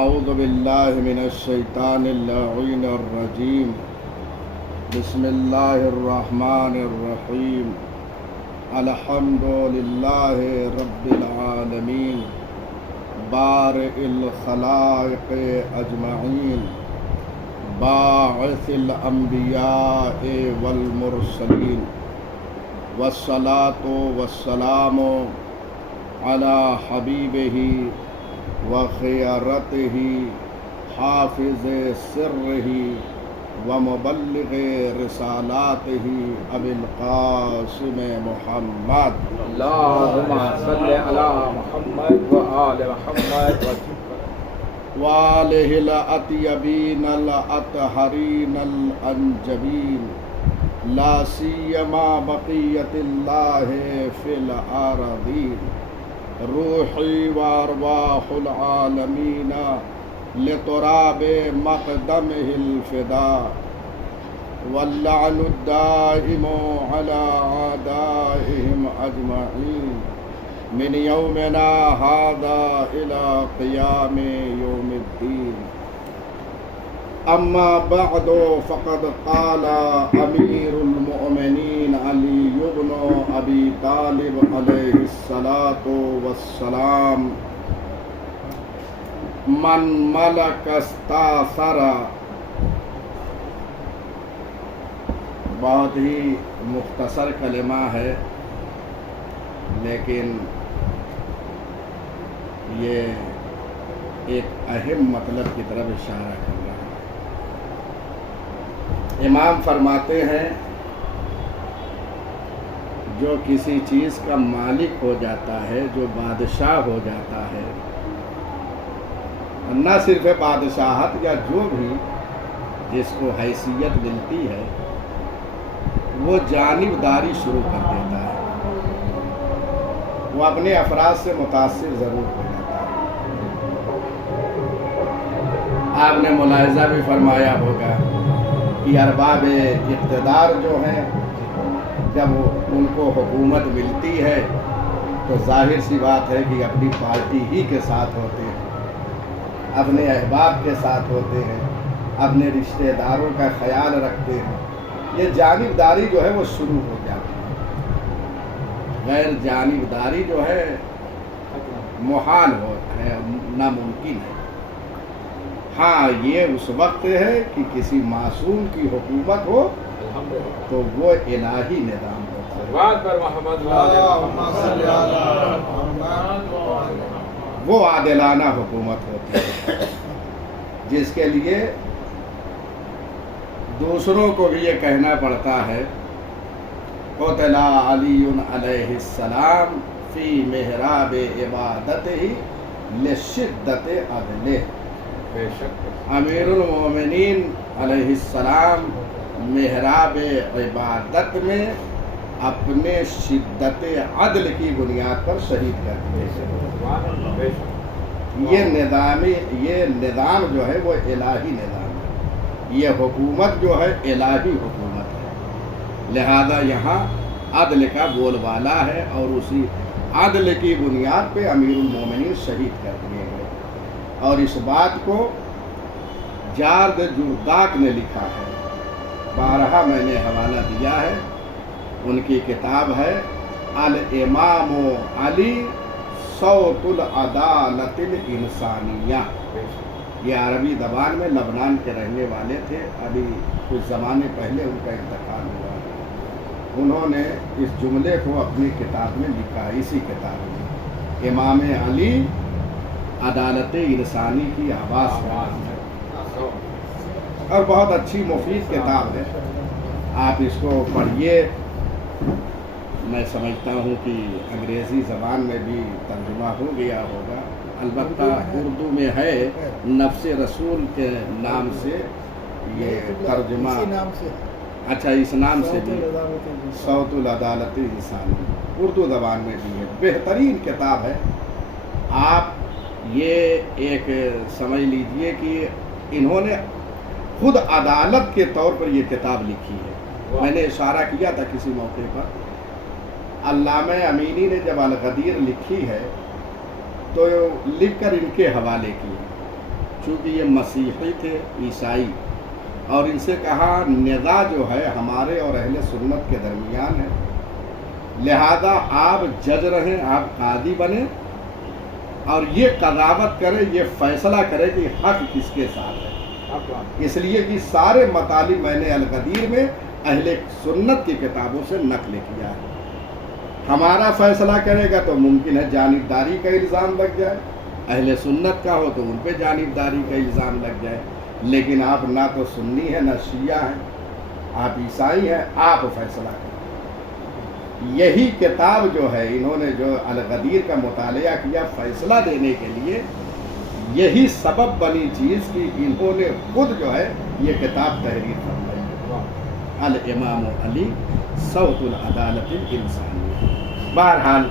اعوذ باللہ من الشیطان اللعین الرجیم بسم اللہ الرحمن الرحیم الحمد للہ رب العالمین بارئ الخلائق اجمعین باعث الانبیاء والمرسلین والصلاة والسلام علی حبیبہ وخیرتہ حافظ سرہ ومبلغ رسالاتہ ابی القاسم محمد اللہم صلی علی محمد وآل محمد وآلہ الاطیبین الاطہرین الانجبین لا سیما بقیت اللہ فی الارضین روحی وارواح العالمین لتراب مقدمہ الفداء واللعن الدائم على اعدائهم اجمعین من یومنا هذا الى قیام یوم الدین اما بعد فقد قال امیر المؤمنین علی بن ابی طالب علیہ الصلاة والسلام من ملک استاثر. بہت ہی مختصر کلمہ ہے لیکن یہ ایک اہم مطلب کی طرف اشارہ کر رہا ہے. امام فرماتے ہیں جو کسی چیز کا مالک ہو جاتا ہے، جو بادشاہ ہو جاتا ہے، نہ صرف بادشاہت یا جو بھی جس کو حیثیت ملتی ہے وہ جانبداری شروع کر دیتا ہے. وہ اپنے افراد سے متاثر ضرور ہو جاتا ہے. آپ نے ملاحظہ بھی فرمایا ہوگا کہ ارباب اقتدار جو ہیں جب ان کو حکومت ملتی ہے تو ظاہر سی بات ہے کہ اپنی پارٹی ہی کے ساتھ ہوتے ہیں، اپنے احباب کے ساتھ ہوتے ہیں، اپنے رشتہ داروں کا خیال رکھتے ہیں. یہ جانبداری جو ہے وہ شروع ہو جاتی ہے. غیر جانبداری جو ہے محال ہے، ناممکن ہے. ہاں یہ اس وقت ہے کہ کسی معصوم کی حکومت ہو تو وہ الہی نظام ہو، وہ عادلانہ حکومت ہوتی ہے جس کے لیے دوسروں کو بھی یہ کہنا پڑتا ہے قتل علی علیہ السلام فی محراب عبادتہ لشدت عدلہ. امیر المومنین علیہ السلام محراب عبادت میں اپنے شدت عدل کی بنیاد پر شہید کر دیے. یہ نظام جو ہے وہ الہی نظام ہے، یہ حکومت جو ہے الہی حکومت ہے. لہذا یہاں عدل کا بول بالا ہے اور اسی عدل کی بنیاد پہ امیر المومنین شہید کر دیے گئے. اور اس بات کو جارد جرداق نے لکھا ہے، بارہا میں نے حوالہ دیا ہے. ان کی کتاب ہے الامام علی صوت العدالت الانسانیہ. یہ عربی زبان میں لبنان کے رہنے والے تھے، ابھی کچھ زمانے پہلے ان کا انتقال ہوا. انہوں نے اس جملے کو اپنی کتاب میں لکھا ہے، اسی کتاب میں امام علی عدالت انسانی کی آواز ہے، اور بہت اچھی مفید کتاب ہے. آپ اس کو پڑھیے. میں سمجھتا ہوں کہ انگریزی زبان میں بھی ترجمہ ہو گیا ہوگا، البتہ اردو میں ہے نفس رسول کے نام سے یہ ترجمہ. اچھا اس نام سے بھی صوت العدالت انسانی اردو زبان میں بھی ہے. بہترین کتاب ہے. آپ یہ ایک سمجھ لیجئے کہ انہوں نے خود عدالت کے طور پر یہ کتاب لکھی ہے. میں نے اشارہ کیا تھا کسی موقع پر، علامہ امینی نے جب الغدیر لکھی ہے تو لکھ کر ان کے حوالے کی. چونکہ یہ مسیحی تھے، عیسائی، اور ان سے کہا نزاع جو ہے ہمارے اور اہل سنت کے درمیان ہے، لہذا آپ جج رہیں، آپ قاضی بنیں اور یہ قضاوت کرے، یہ فیصلہ کرے کہ حق کس کے ساتھ ہے۔ اس لیے کہ سارے مطالب میں نے الغدیر میں اہل سنت کی کتابوں سے نقل کیا ہے۔ ہمارا فیصلہ کرے گا تو ممکن ہے جانبداری کا الزام لگ جائے، اہل سنت کا ہو تو ان پہ جانبداری کا الزام لگ جائے، لیکن آپ نہ تو سنی ہے نہ شیعہ ہیں، آپ عیسائی ہیں، آپ فیصلہ کریں۔ یہی کتاب جو ہے انہوں نے جو الغدیر کا مطالعہ کیا فیصلہ دینے کے لیے، یہی سبب بنی چیز کہ انہوں نے خود جو ہے یہ کتاب تحریر فرمائی، الامام علی صوت العدالت الانسانی۔ بہرحال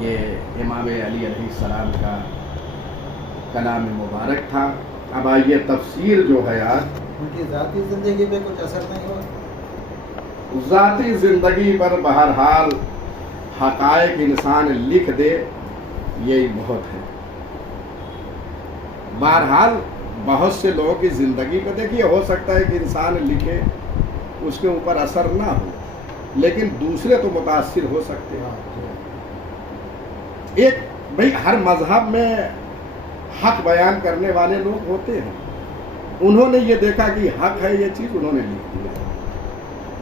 یہ امام علی علیہ السلام کا کلام مبارک تھا۔ اب آئیے تفسیر جو ہے آج، ان کی ذاتی زندگی پہ کچھ اثر نہیں ہوا؟ ذاتی زندگی پر بہرحال حقائق انسان لکھ دے یہی بہت ہے۔ بہرحال بہت سے لوگوں کی زندگی پہ دیکھیے، ہو سکتا ہے کہ انسان لکھے اس کے اوپر اثر نہ ہو، لیکن دوسرے تو متاثر ہو سکتے ہیں۔ ایک بھئی ہر مذہب میں حق بیان کرنے والے لوگ ہوتے ہیں، انہوں نے یہ دیکھا کہ حق ہے یہ چیز، انہوں نے لکھ دیا۔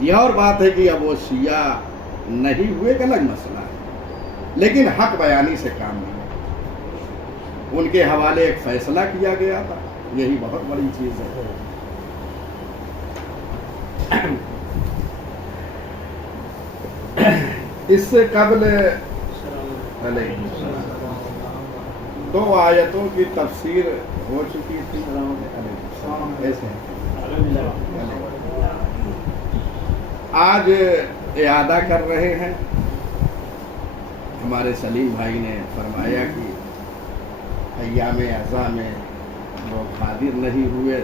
یہ اور بات ہے کہ اب وہ شیعہ نہیں ہوئے، ایک الگ مسئلہ ہے، لیکن حق بیانی سے کام نہیں۔ ان کے حوالے ایک فیصلہ کیا گیا تھا، یہی بہت بڑی چیز ہے۔ اس سے قبل دو آیتوں کی تفسیر ہو چکی تھی، ایسے آج اعادہ کر رہے ہیں۔ ہمارے سلیم بھائی نے فرمایا کہ ایام اعزاء میں لوگ حاضر نہیں ہوئے،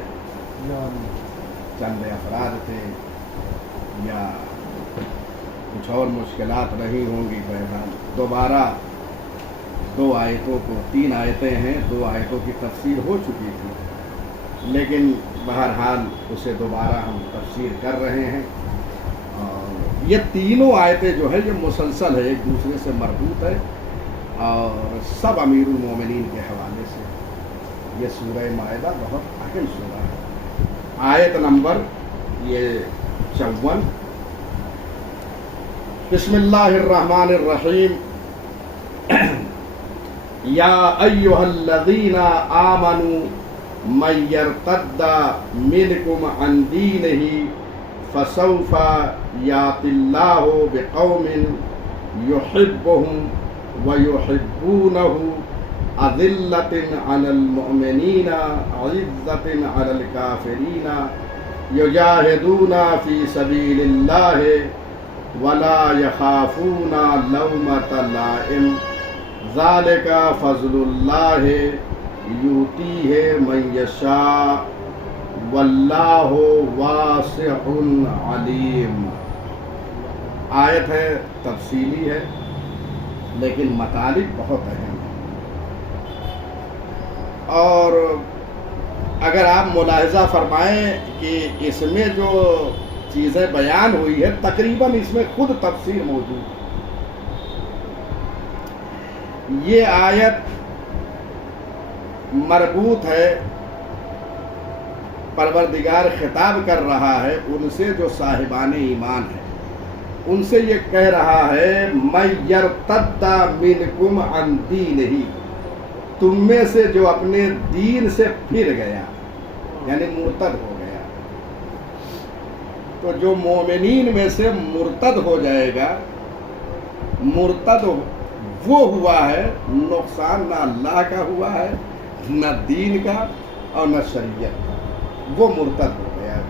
چند افراد تھے یا کچھ اور مشکلات رہی ہوں گی۔ بہرحال دوبارہ دو آیتوں کو، 3 آیتیں ہیں، 2 آیتوں کی تفسیر ہو چکی تھی، لیکن بہرحال اسے دوبارہ ہم تفسیر کر رہے ہیں۔ اور یہ تینوں آیتیں جو ہے یہ مسلسل ہے، ایک دوسرے سے مربوط ہے اور سب امیر المومنین کے حوالے سے۔ یہ سورہ مائدہ بہت اہم سورہ ہے۔ آیت نمبر یہ 54، بسم اللہ الرحمن الرحیم، یا ایھا الذین آمنوا من یرتد منکم عن دینہ فسوف یأتی اللہ بقوم یحبهم ویحبونہ اذلۃ علی المؤمنین عزۃ علی الکافرین یجاہدون فی سبیل اللہ ولا یخافون لومۃ لائم ذالک فضل اللہ یؤتیہ من یشاء واللہ واسع علیم۔ آیت ہے، تفصیلی ہے، لیکن مطالب بہت اہم ہیں۔ اور اگر آپ ملاحظہ فرمائیں کہ اس میں جو چیزیں بیان ہوئی ہے تقریباً اس میں خود تفسیر موجود ہے۔ یہ آیت مربوط ہے، پروردگار خطاب کر رہا ہے ان سے جو صاحبان ایمان ہیں، ان سے یہ کہہ رہا ہے من یرتد منکم عن دینہ، تم میں سے جو اپنے دین سے پھر گیا، یعنی مرتد ہو گیا۔ تو جو مومنین میں سے مرتد ہو جائے گا، مرتد وہ ہوا ہے، نقصان نہ اللہ کا ہوا ہے، نہ دین کا اور نہ شریعت کا، وہ مرتد ہو گیا ہے۔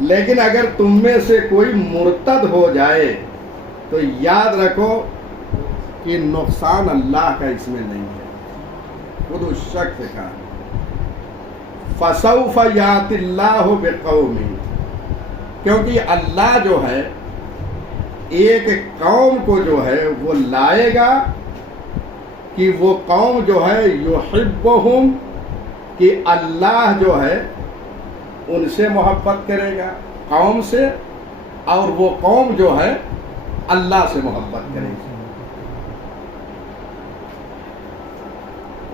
لیکن اگر تم میں سے کوئی مرتد ہو جائے تو یاد رکھو کہ نقصان اللہ کا اس میں نہیں ہے، خود اس شخص کا۔ فسوف یأتی اللہ بقوم، کیونکہ اللہ جو ہے ایک قوم کو جو ہے وہ لائے گا کہ وہ قوم جو ہے یحبہم کہ اللہ جو ہے ان سے محبت کرے گا، قوم سے، اور وہ قوم جو ہے اللہ سے محبت کرے گی،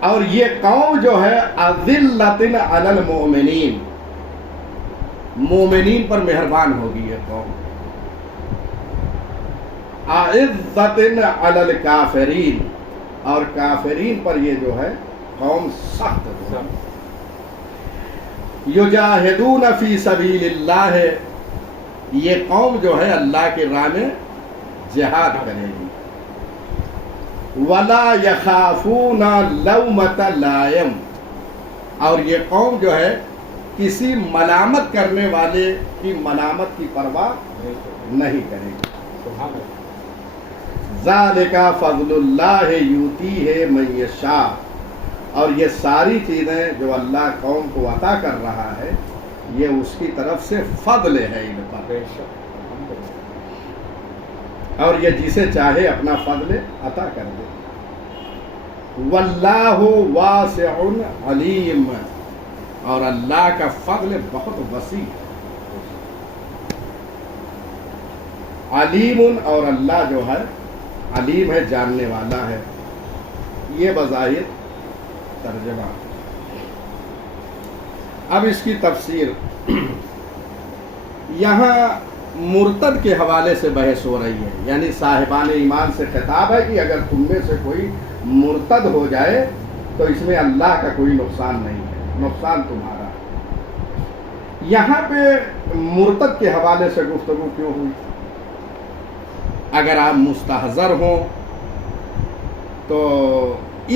اور یہ قوم جو ہے اذلۃ علی المؤمنین، مومنین پر مہربان ہوگی یہ قوم، اعزۃ علی الکافرین، اور کافرین پر یہ جو ہے قوم سخت ہوگی، یجاہدون فی سبیل اللہ، یہ قوم جو ہے اللہ کی راہ میں جہاد کرے گی، ولا یخافون لومۃ لائم، اور یہ قوم جو ہے کسی ملامت کرنے والے کی ملامت کی پرواہ نہیں کرے گی، ذالک فضل اللہ یؤتیہ من یشاء، اور یہ ساری چیزیں جو اللہ قوم کو عطا کر رہا ہے یہ اس کی طرف سے فضل ہے ان پر، اور یہ جسے چاہے اپنا فضل عطا کر دے، واللہ واسع علیم، اور اللہ کا فضل بہت وسیع ہے، علیم، اور اللہ جو ہے علیم ہے، جاننے والا ہے۔ یہ بظاہر ترجمہ۔ اب اس کی تفسیر، یہاں مرتد کے حوالے سے بحث ہو رہی ہے، یعنی صاحبان ایمان سے خطاب ہے کہ اگر تم میں سے کوئی مرتد ہو جائے تو اس میں اللہ کا کوئی نقصان نہیں ہے، نقصان تمہارا ہے۔ یہاں پہ مرتد کے حوالے سے گفتگو کیوں ہوئی؟ اگر آپ مستحضر ہوں تو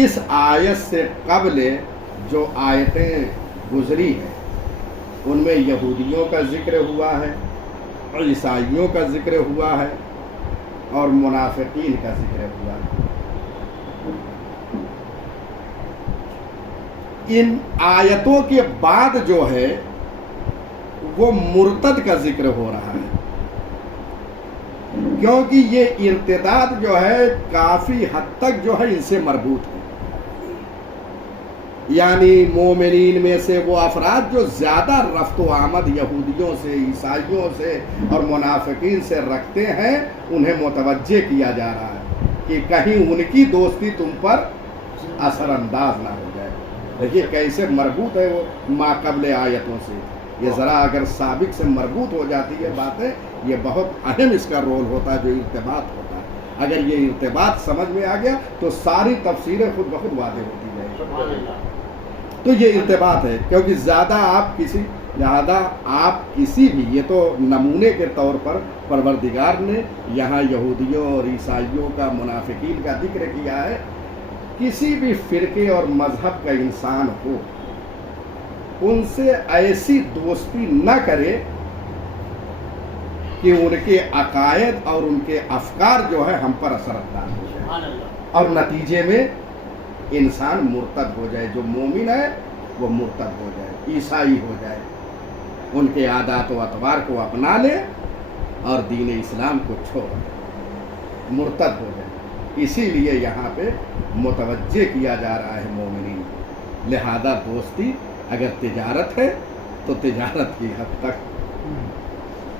اس آیت سے قبل جو آیتیں گزری ہیں ان میں یہودیوں کا ذکر ہوا ہے، عیسائیوں کا ذکر ہوا ہے، اور منافقین کا ذکر ہوا ہے۔ ان آیتوں کے بعد جو ہے وہ مرتد کا ذکر ہو رہا ہے، کیونکہ یہ ارتداد جو ہے کافی حد تک جو ہے ان سے مربوط ہے، یعنی مومنین میں سے وہ افراد جو زیادہ رفت و آمد یہودیوں سے، عیسائیوں سے اور منافقین سے رکھتے ہیں انہیں متوجہ کیا جا رہا ہے کہ کہیں ان کی دوستی تم پر اثر انداز نہ ہو جائے۔ دیکھیے کیسے مربوط ہے وہ ما قبل آیتوں سے، یہ ذرا اگر سابق سے مربوط ہو جاتی ہے باتیں، یہ بہت اہم اس کا رول ہوتا ہے جو ارتباط ہوتا ہے۔ اگر یہ ارتباط سمجھ میں آ گیا تو ساری تفسیریں خود بخود واضح ہوتی جائیں۔ تو یہ ارتباط ہے، کیونکہ زیادہ آپ کسی بھی، یہ تو نمونے کے طور پر پروردگار نے یہاں یہودیوں اور عیسائیوں کا، منافقین کا ذکر کیا ہے، کسی بھی فرقے اور مذہب کا انسان ہو ان سے ایسی دوستی نہ کرے کہ ان کے عقائد اور ان کے افکار جو ہے ہم پر اثر انداز ہو جائے اور نتیجے میں انسان مرتد ہو جائے۔ جو مومن ہے وہ مرتد ہو جائے، عیسائی ہو جائے، ان کے عادات و اطوار کو اپنا لے اور دین اسلام کو چھوڑ دے، مرتد ہو جائے۔ اسی لیے یہاں پہ متوجہ کیا جا رہا ہے مومنین کو، لہذا دوستی اگر تجارت ہے تو تجارت کی حد تک،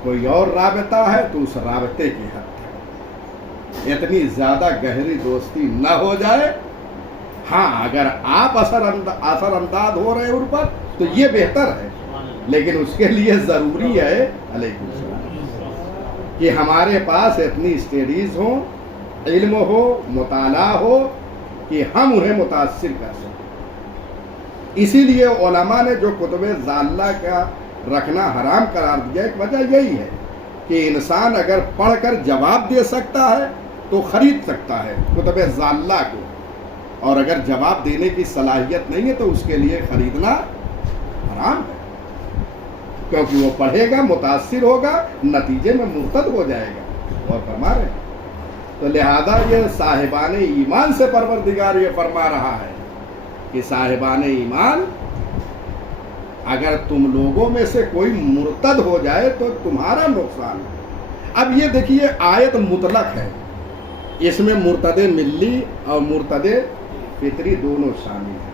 کوئی اور رابطہ ہے تو اس رابطے کی حد تک، اتنی زیادہ گہری دوستی نہ ہو جائے۔ ہاں اگر آپ اثر انداز ہو رہے ہیں ان پر تو یہ بہتر ہے، لیکن اس کے لیے ضروری ہے علیکم السلام کہ ہمارے پاس اتنی اسٹڈیز ہوں، علم ہو، مطالعہ ہو کہ ہم انہیں متاثر کر سکیں۔ اسی لیے علماء نے جو کتب ضالہ کا رکھنا حرام قرار دیا، ایک وجہ یہی ہے کہ انسان اگر پڑھ کر جواب دے سکتا ہے تو خرید سکتا ہے کتب ضالہ کو، اور اگر جواب دینے کی صلاحیت نہیں ہے تو اس کے لیے خریدنا حرام ہے، کیونکہ وہ پڑھے گا، متاثر ہوگا، نتیجے میں مرتد ہو جائے گا۔ اور فرما رہے ہیں تو لہذا یہ صاحبان ایمان سے پروردگار یہ فرما رہا ہے کہ صاحبان ایمان اگر تم لوگوں میں سے کوئی مرتد ہو جائے تو تمہارا نقصان ہے۔ اب یہ دیکھیے آیت مطلق ہے، اس میں مرتد ملی اور مرتد فطری دونوں شامل ہیں۔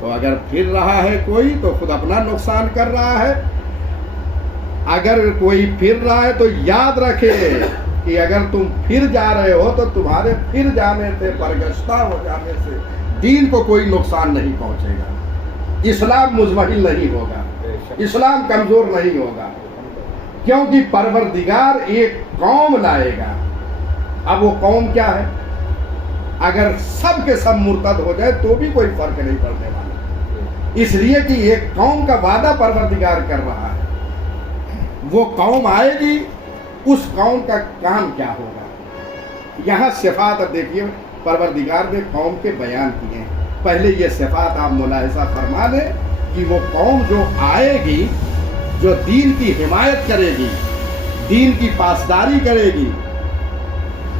تو اگر پھر رہا ہے کوئی تو خود اپنا نقصان کر رہا ہے. اگر کوئی پھر رہا ہے تو یاد رکھے کہ اگر تم پھر جا رہے ہو تو تمہارے پھر جانے سے، برگشتہ ہو جانے سے دین کو کوئی نقصان نہیں پہنچے گا. اسلام مزمحل نہیں ہوگا، اسلام کمزور نہیں ہوگا، کیونکہ پروردگار ایک قوم لائے گا. اب وہ قوم کیا ہے؟ اگر سب کے سب مرتد ہو جائے تو بھی کوئی فرق نہیں پڑنے والا، اس لیے کہ ایک قوم کا وعدہ پروردگار کر رہا ہے. وہ قوم آئے گی، اس قوم کا کام کیا ہوگا. یہاں صفات دیکھیے پروردگار نے قوم کے بیان کیے ہیں. پہلے یہ صفات آپ ملاحظہ فرما لیں کہ وہ قوم جو آئے گی، جو دین کی حمایت کرے گی، دین کی پاسداری کرے گی،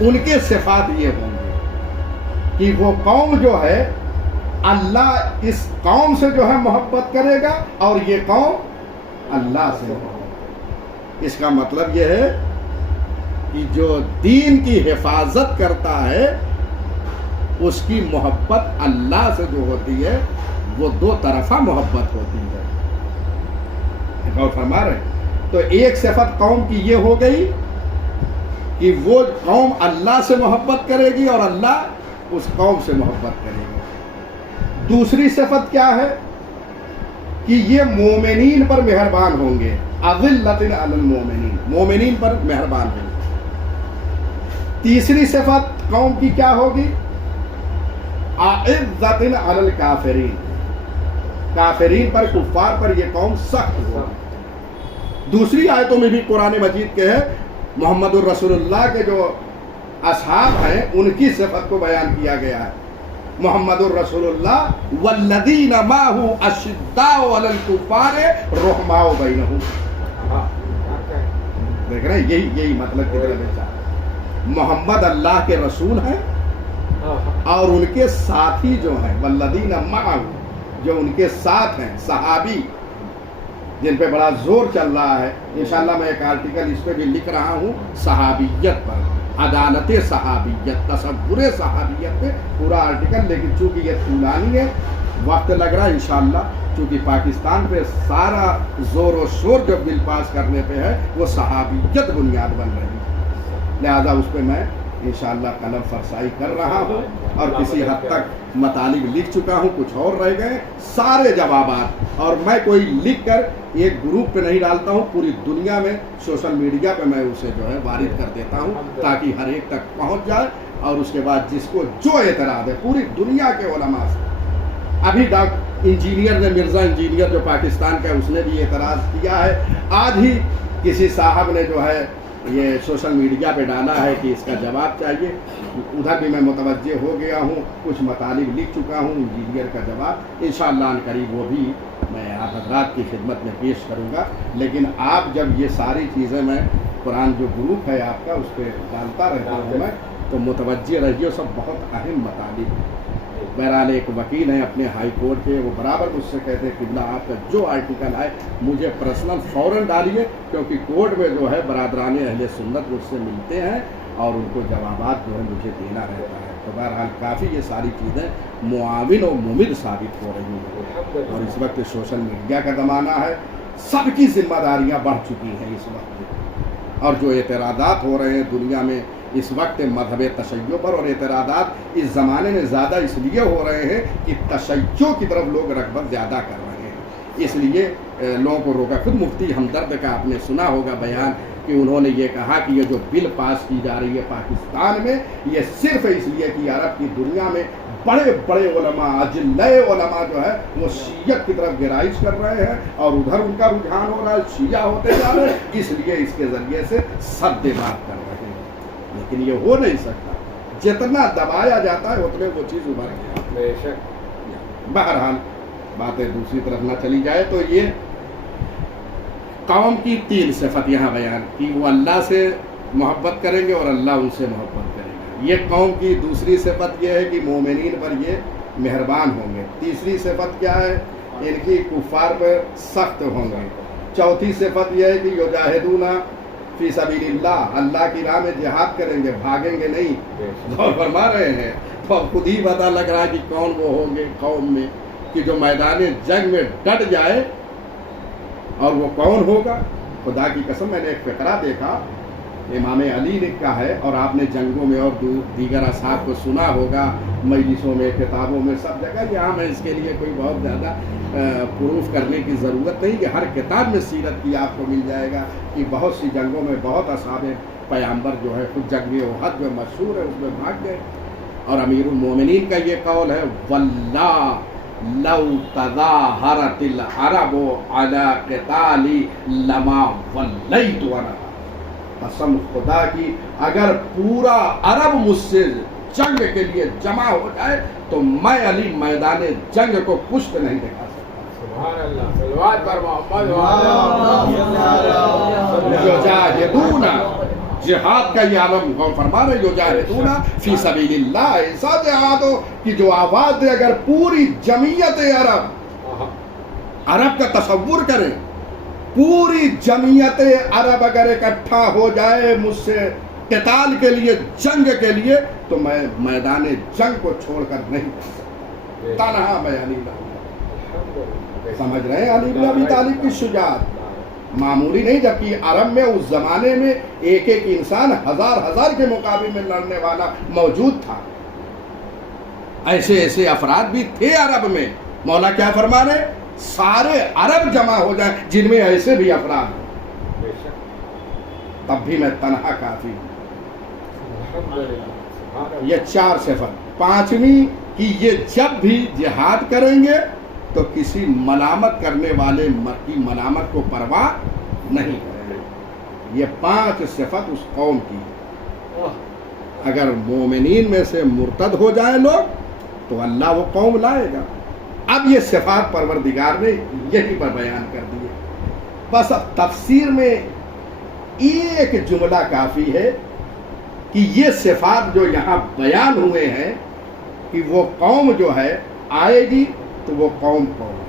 ان کے صفات یہ ہوں گے کہ وہ قوم جو ہے اللہ اس قوم سے جو ہے محبت کرے گا اور یہ قوم اللہ سے محبت. اس کا مطلب یہ ہے کہ جو دین کی حفاظت کرتا ہے اس کی محبت اللہ سے جو ہوتی ہے وہ دو طرفہ محبت ہوتی ہے. غور فرما رہے ہیں؟ تو ایک صفت قوم کی یہ ہو گئی کہ وہ قوم اللہ سے محبت کرے گی اور اللہ اس قوم سے محبت کرے گی. دوسری صفت کیا ہے کہ یہ مومنین پر مہربان ہوں گے. اذلۃ علی المومنین، مومنین پر مہربان ہوں گے. تیسری صفت قوم کی کیا ہوگی؟ اعزۃ علی الکافرین، کافرین پر، کفار پر یہ قوم سخت ہوگی. دوسری آیتوں میں بھی قرآن مجید کے ہے محمد الرسول اللہ کے جو اصحاب ہیں ان کی صفت کو بیان کیا گیا ہے. محمد الرسول اللہ والذین معہ اشداء علی الکفار رحماء بینہم. دیکھ رہے ہیں یہی مطلب کدھر میں چاہتا. محمد اللہ کے رسول ہیں اور ان کے ساتھی جو ہیں والذین معہ، جو ان کے ساتھ ہیں، صحابی جن پہ بڑا زور چل رہا ہے. انشاءاللہ میں ایک آرٹیکل اس پہ بھی لکھ رہا ہوں صحابیت پر، عدالت صحابیت، تصور صحابیت پہ پورا آرٹیکل. لیکن چونکہ یہ طولانی ہے، وقت لگ رہا ہے. انشاءاللہ چونکہ پاکستان پہ سارا زور و شور جو بل پاس کرنے پہ ہے وہ صحابیت بنیاد بن رہی ہے، لہذا اس پہ میں انشاءاللہ قلم فرسائی کر رہا ہوں اور کسی حد تک مطالب لکھ چکا ہوں، کچھ اور رہ گئے. سارے جوابات، اور میں کوئی لکھ کر ایک گروپ پہ نہیں ڈالتا ہوں، پوری دنیا میں سوشل میڈیا پہ میں اسے جو ہے وارد کر دیتا ہوں تاکہ ہر ایک تک پہنچ جائے. اور اس کے بعد جس کو جو اعتراض ہے پوری دنیا کے علماء سے، ابھی انجینئر نے، مرزا انجینئر جو پاکستان کا ہے، اس نے بھی اعتراض کیا ہے. آج ہی کسی صاحب نے جو ہے یہ سوشل میڈیا پہ ڈالا ہے کہ اس کا جواب چاہیے. ادھر بھی میں متوجہ ہو گیا ہوں، کچھ مطالب لکھ چکا ہوں انجینئر کا جواب. انشاءاللہ ان قریب وہ بھی میں آپ حضرات کی خدمت میں پیش کروں گا. لیکن آپ جب یہ ساری چیزیں، میں قرآن جو گروپ ہے آپ کا اس پہ ڈالتا رہتا ہوں میں، تو متوجہ رہیے، سب بہت اہم مطالب ہیں. بہرحال ایک وکیل ہیں اپنے ہائی کورٹ کے، وہ برابر مجھ سے کہتے ہیں قبلہ آپ کا جو آرٹیکل ہے مجھے پرسنل فوراً ڈالیے، کیونکہ کورٹ میں جو ہے برادران اہل سنت مجھ سے ملتے ہیں اور ان کو جوابات جو ہے مجھے دینا رہتا ہے. تو بہرحال کافی یہ ساری چیزیں معاون و ممد ثابت ہو رہی ہیں. اور اس وقت سوشل میڈیا کا زمانہ ہے، سب کی ذمہ داریاں بڑھ چکی ہیں اس وقت. اور جو اعتراضات ہو رہے ہیں دنیا میں اس وقت مذہب تشیع پر، اور اعتراضات اس زمانے میں زیادہ اس لیے ہو رہے ہیں کہ تشیع کی طرف لوگ رغبت زیادہ کر رہے ہیں، اس لیے لوگوں کو روکا. خود مفتی ہمدرد کا آپ نے سنا ہوگا بیان کہ انہوں نے یہ کہا کہ یہ جو بل پاس کی جا رہی ہے پاکستان میں، یہ صرف اس لیے کہ عرب کی دنیا میں بڑے بڑے علماء، اجلے علماء جو ہے وہ شیعت کی طرف گرائش کر رہے ہیں اور ادھر ان کا رجحان ہو رہا ہے، شیعہ ہوتے جا رہے ہیں، اس لیے اس کے ذریعے سے سد بات کر رہے ہیں. لیکن یہ ہو نہیں سکتا، جتنا دبایا جاتا ہے اتنے وہ چیز ابھر گیا. بے شک. بہرحال باتیں دوسری طرف نہ چلی جائے تو یہ قوم کی 3 صفت یہاں بیان کی، وہ اللہ سے محبت کریں گے اور اللہ ان سے محبت کرے گا. یہ قوم کی دوسری صفت یہ ہے کہ مومنین پر یہ مہربان ہوں گے. تیسری صفت کیا ہے؟ ان کی کفار پر سخت ہوں گے. چوتھی صفت یہ ہے کہ یجاہدون فی سبیل اللہ، اللہ کی راہ میں جہاد کریں گے، بھاگیں گے نہیں. غور فرما رہے ہیں؟ تو خود ہی پتہ لگ رہا ہے کہ کون وہ ہوں گے قوم میں. کہ جو میدان جنگ میں ڈٹ جائے، اور وہ کون ہوگا؟ خدا کی قسم میں نے ایک فقرہ دیکھا امام علی نے کہا ہے، اور آپ نے جنگوں میں اور دیگر اصحاب کو سنا ہوگا، مجلسوں میں، کتابوں میں، سب جگہ۔ یہاں میں اس کے لیے کوئی بہت زیادہ پروف کرنے کی ضرورت نہیں، کہ ہر کتاب میں سیرت کی آپ کو مل جائے گا کہ بہت سی جنگوں میں بہت اصحاب پیغمبر جو ہے، خود جنگ احد جو مشہور ہے اس میں بھاگ گئے۔ اور امیر المومنین کا یہ قول ہے، واللہ لو تظاہرت العرب علی قتالی لما ولیت انا، قسم خدا کی اگر پورا عرب مجھ سے جنگ کے لیے جمع ہو جائے تو میں علی میدان جنگ کو پشت نہیں دکھا سکتا۔ سبحان اللہ، صلوات پر محمد یجاہدون، جہاد کا یہ عالم غور فرما رہے، یجاہدون فی سبیل اللہ، ایسا جہاد ہو کہ جو آواز دے اگر پوری جمعیت عرب کا تصور کریں، پوری جمعیت عرب اگر اکٹھا ہو جائے مجھ سے قتال کے لیے، جنگ کے لیے، تو میں میدان جنگ کو چھوڑ کر نہیں جا سکتا، تنہا میں علی رہوں گا۔ سمجھ رہے ہیں علی بن ابی طالب کی شجاعت معمولی نہیں، جبکہ عرب میں اس زمانے میں ایک ایک انسان ہزار کے مقابلے میں لڑنے والا موجود تھا، ایسے ایسے افراد بھی تھے عرب میں۔ مولا کیا فرما رہے؟ سارے عرب جمع ہو جائیں جن میں ایسے بھی افراد ہوں، تب بھی میں تنہا کافی ہوں۔ یہ 4 صفت۔ 5ویں کہ یہ جب بھی جہاد کریں گے تو کسی ملامت کرنے والے کی ملامت کو پرواہ نہیں کریں گے۔ یہ 5 صفت اس قوم کی۔ اگر مومنین میں سے مرتد ہو جائیں لوگ تو اللہ وہ قوم لائے گا۔ اب یہ صفات پروردگار نے یہی پر بیان کر دیے۔ بس اب تفسیر میں ایک جملہ کافی ہے کہ یہ صفات جو یہاں بیان ہوئے ہیں کہ وہ قوم جو ہے آئے گی، تو وہ قوم کون ہے؟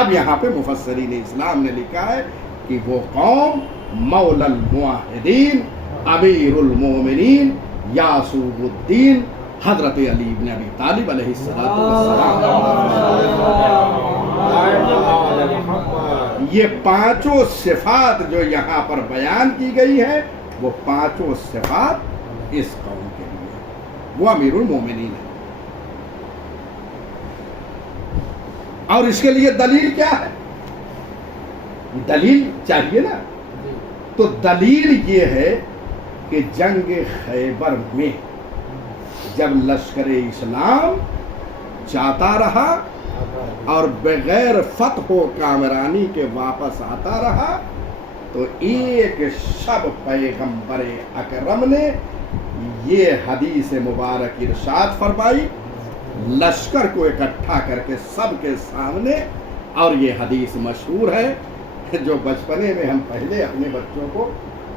اب یہاں پہ مفسرین اسلام نے لکھا ہے کہ وہ قوم مولا الموحدین، امیر المومنین، یعصوب الدین، حضرت علی بن ابی طالب علیہ السلام۔ یہ 5 صفات جو یہاں پر بیان کی گئی ہے، وہ 5 صفات اس قوم کے لیے، وہ امیر المومنین ہے۔ اور اس کے لیے دلیل کیا ہے؟ دلیل چاہیے نا، تو دلیل یہ ہے کہ جنگ خیبر میں جب لشکر اسلام جاتا رہا اور بغیر فتح و کامرانی کے واپس آتا رہا، تو ایک شب پیغمبر اکرم نے یہ حدیث مبارک ارشاد فرمائی لشکر کو اکٹھا کر کے سب کے سامنے، اور یہ حدیث مشہور ہے جو بچپنے میں ہم پہلے اپنے بچوں کو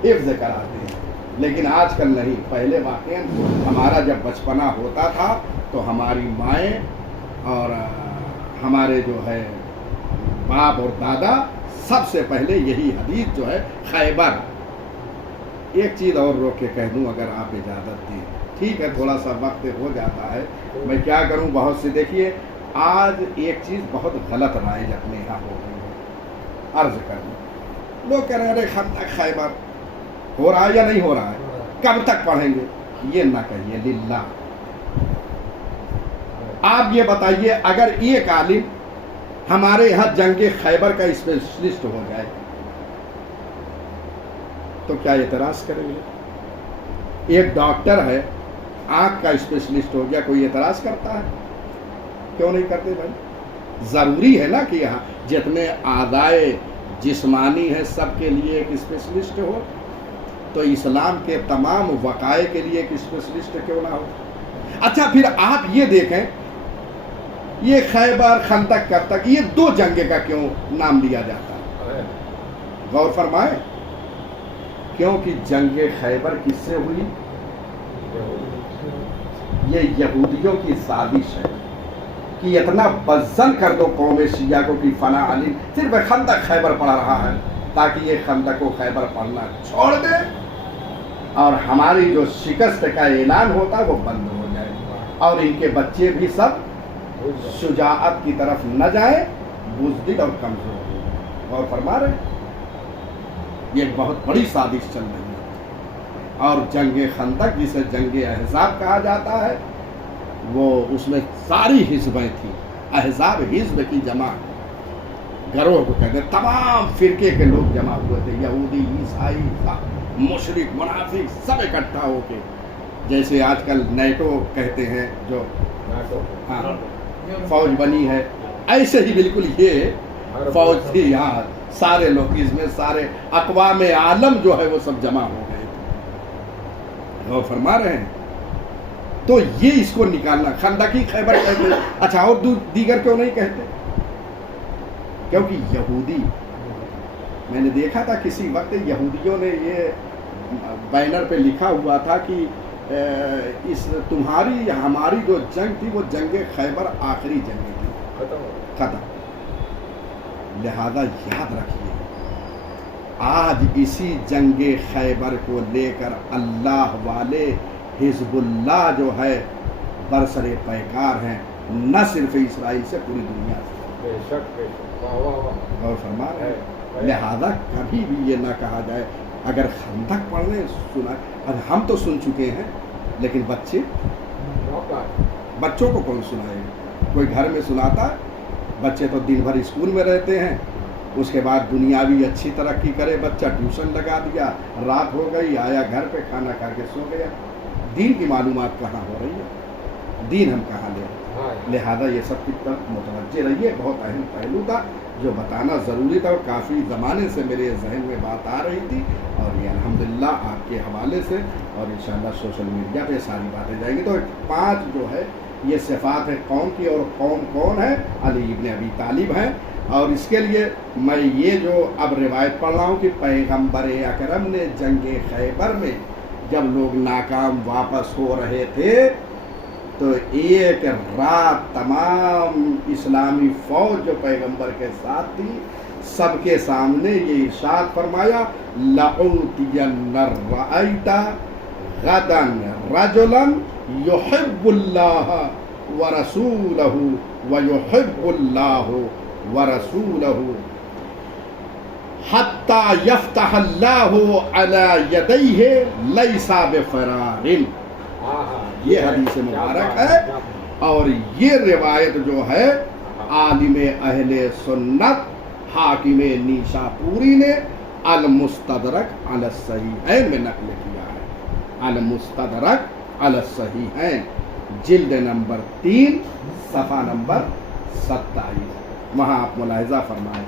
حفظ کراتے ہیں، لیکن آج کل نہیں۔ پہلے واقعاً ہمارا جب بچپنا ہوتا تھا تو ہماری مائیں اور ہمارے جو ہے باپ اور دادا سب سے پہلے یہی حدیث جو ہے خیبر۔ ایک چیز اور روک کے کہہ دوں اگر آپ اجازت دیں، ٹھیک ہے؟ تھوڑا سا وقت ہو جاتا ہے، میں کیا کروں، بہت سے دیکھیے آج ایک چیز بہت غلط رائج اپنے یہاں ہو گئی ہے، عرض کروں، لوگ کہہ رہے ہیں ارے خندق خیبر ہو رہا ہے یا نہیں ہو رہا ہے، کب تک پڑھیں گے؟ یہ نہ کہیے للہ۔ آپ یہ بتائیے اگر ایک عالم ہمارے یہاں جنگ خیبر کا اسپیشلسٹ ہو جائے تو کیا اعتراض کریں گے؟ ایک ڈاکٹر ہے، آنکھ کا اسپیشلسٹ ہو گیا، کوئی اعتراض کرتا ہے؟ کیوں نہیں کرتے بھائی؟ ضروری ہے نا کہ یہاں جتنے اعضائے جسمانی ہیں سب کے لیے ایک اسپیشلسٹ ہو، تو اسلام کے تمام وقائع کے لیے ایک اسپیشلسٹ کیوں نہ ہو؟ اچھا پھر آپ یہ دیکھیں، یہ خیبر خندق کب تک، یہ 2 جنگ کا کیوں نام لیا جاتا ہے؟ غور فرمائیں، کیونکہ جنگ خیبر کس سے ہوئی؟ یہ یہودیوں کی سازش ہے کہ اتنا بزن کر دو قوم شیعہ کو کہ فنا علی صرف خندق خیبر پڑھ رہا ہے، تاکہ یہ خندق و خیبر پڑھنا چھوڑ دے اور ہماری جو شکست کا اعلان ہوتا ہے وہ بند ہو جائے، اور ان کے بچے بھی سب شجاعت کی طرف نہ جائے، بزدل اور کمزور ہو۔ اور فرما رہے ہیں یہ ایک بہت بڑی سازش چل رہی ہے، اور جنگ خندق جسے جنگ احزاب کہا جاتا ہے، وہ اس میں ساری حزبیں تھیں۔ احزاب حزب کی جمع، گروہ کو کہتے ہیں، تمام فرقے کے لوگ جمع ہوئے تھے، یہودی، عیسائی، مشرک، منافق، سب اکٹھا ہو کے، جیسے آج کل نیٹو کہتے ہیں جو ہاں فوج بنی ہے، ایسے ہی بالکل یہ فوج تھی۔ یہاں سارے لوگ اس میں سارے اقوام عالم جو ہے وہ سب جمع ہو گئے تھے۔ اور فرما رہے ہیں تو یہ اس کو نکالنا، خندقی خیبر کہتے ہیں۔ اچھا، اور دیگر کیوں نہیں کہتے؟ کیونکہ یہودی، میں نے دیکھا تھا کسی وقت یہودیوں نے یہ بینر پہ لکھا ہوا تھا کہ اس تمہاری ہماری جو جنگ تھی وہ جنگ خیبر آخری جنگ تھی، ختم۔ لہذا یاد رکھیے، آج اسی جنگ خیبر کو لے کر اللہ والے حزب اللہ جو ہے برسر پیکار ہیں، نہ صرف اسرائیل سے، پوری دنیا سے۔ بے شک بے شک، واہ واہ واہ۔ اور فرما رہے ہیں لہذا کبھی بھی یہ نہ کہا جائے اگر خندق پڑھنے سنا، اب ہم تو سن چکے ہیں لیکن بچوں کو کون سنائے گا؟ کوئی گھر میں سناتا؟ بچے تو دن بھر اسکول میں رہتے ہیں، اس کے بعد دنیاوی اچھی ترقی کرے بچہ، ٹیوشن لگا دیا، رات ہو گئی، آیا گھر پہ کھانا کھا کے سو گیا، دین کی معلومات کہاں ہو رہی ہے؟ دین ہم کہاں لے رہے ہیں؟ لہذا یہ سب کی طرف متوجہ رہیے۔ بہت اہم پہلو تھا جو بتانا ضروری تھا، اور کافی زمانے سے میرے ذہن میں بات آ رہی تھی، اور یہ الحمدللہ آپ کے حوالے سے اور انشاءاللہ سوشل میڈیا پہ ساری باتیں جائیں گی۔ تو 5 جو ہے یہ صفات ہے قوم کی، اور قوم کون ہے؟ علی ابن ابی طالب ہیں۔ اور اس کے لیے میں یہ جو اب روایت پڑھ رہا ہوں کہ پیغمبر اکرم نے جنگ خیبر میں جب لوگ ناکام واپس ہو رہے تھے تو ایک رات تمام اسلامی فوج جو پیغمبر کے ساتھ تھی، سب کے سامنے یہ ارشاد فرمایا، لَأُوتِيَنَّ الرَّأَيْتَ غَدًا رَجُلًا يُحِبُّ اللَّهَ وَرَسُولَهُ وَيُحِبُّ اللَّهُ وَرَسُولَهُ حَتَّى يَفْتَحَ اللَّهُ عَلَى يَدَيْهِ لَيْسَ بِفَرَارٍ۔ یہ حدیث مبارک ہے، اور یہ روایت جو ہے عالم اہل سنت حاکم نیشا پوری نے المستدرک علی الصحیحین میں نقل کیا ہے۔ المستدرک علی الصحیحین، جلد نمبر 3 صفحہ نمبر 27، وہاں آپ ملاحظہ فرمائیں۔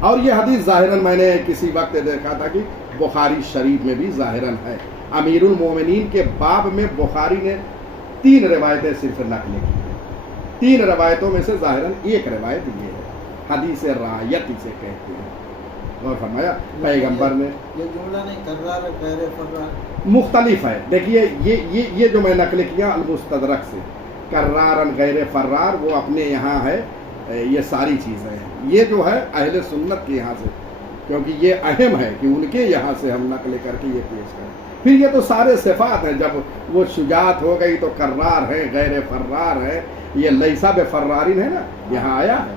اور یہ حدیث ظاہراً میں نے کسی وقت دیکھا تھا کہ بخاری شریف میں بھی ظاہراً ہے۔ امیر المومنین کے باب میں بخاری نے 3 روایتیں صرف نقل کی ہیں۔ 3 روایتوں میں سے ظاہراً ایک روایت یہ ہے، حدیث رایت اسے کہتے ہیں۔ اور فرمایا پیغمبر نے یہ جملہ نہیں کررار غیر فرار مختلف ہے۔ دیکھیے یہ جو میں نقل کیا المستدرک سے، کرارن غیر فرار، وہ اپنے یہاں ہے، یہ ساری چیزیں ہیں۔ یہ جو ہے اہل سنت کے یہاں سے، کیونکہ یہ اہم ہے کہ ان کے یہاں سے ہم نقل کر کے یہ پیش کریں۔ پھر یہ تو سارے صفات ہیں، جب وہ شجاعت ہو گئی تو کرار ہے، غیر فرار ہے، یہ لیسا بفرارین ہے نا، یہاں آیا ہے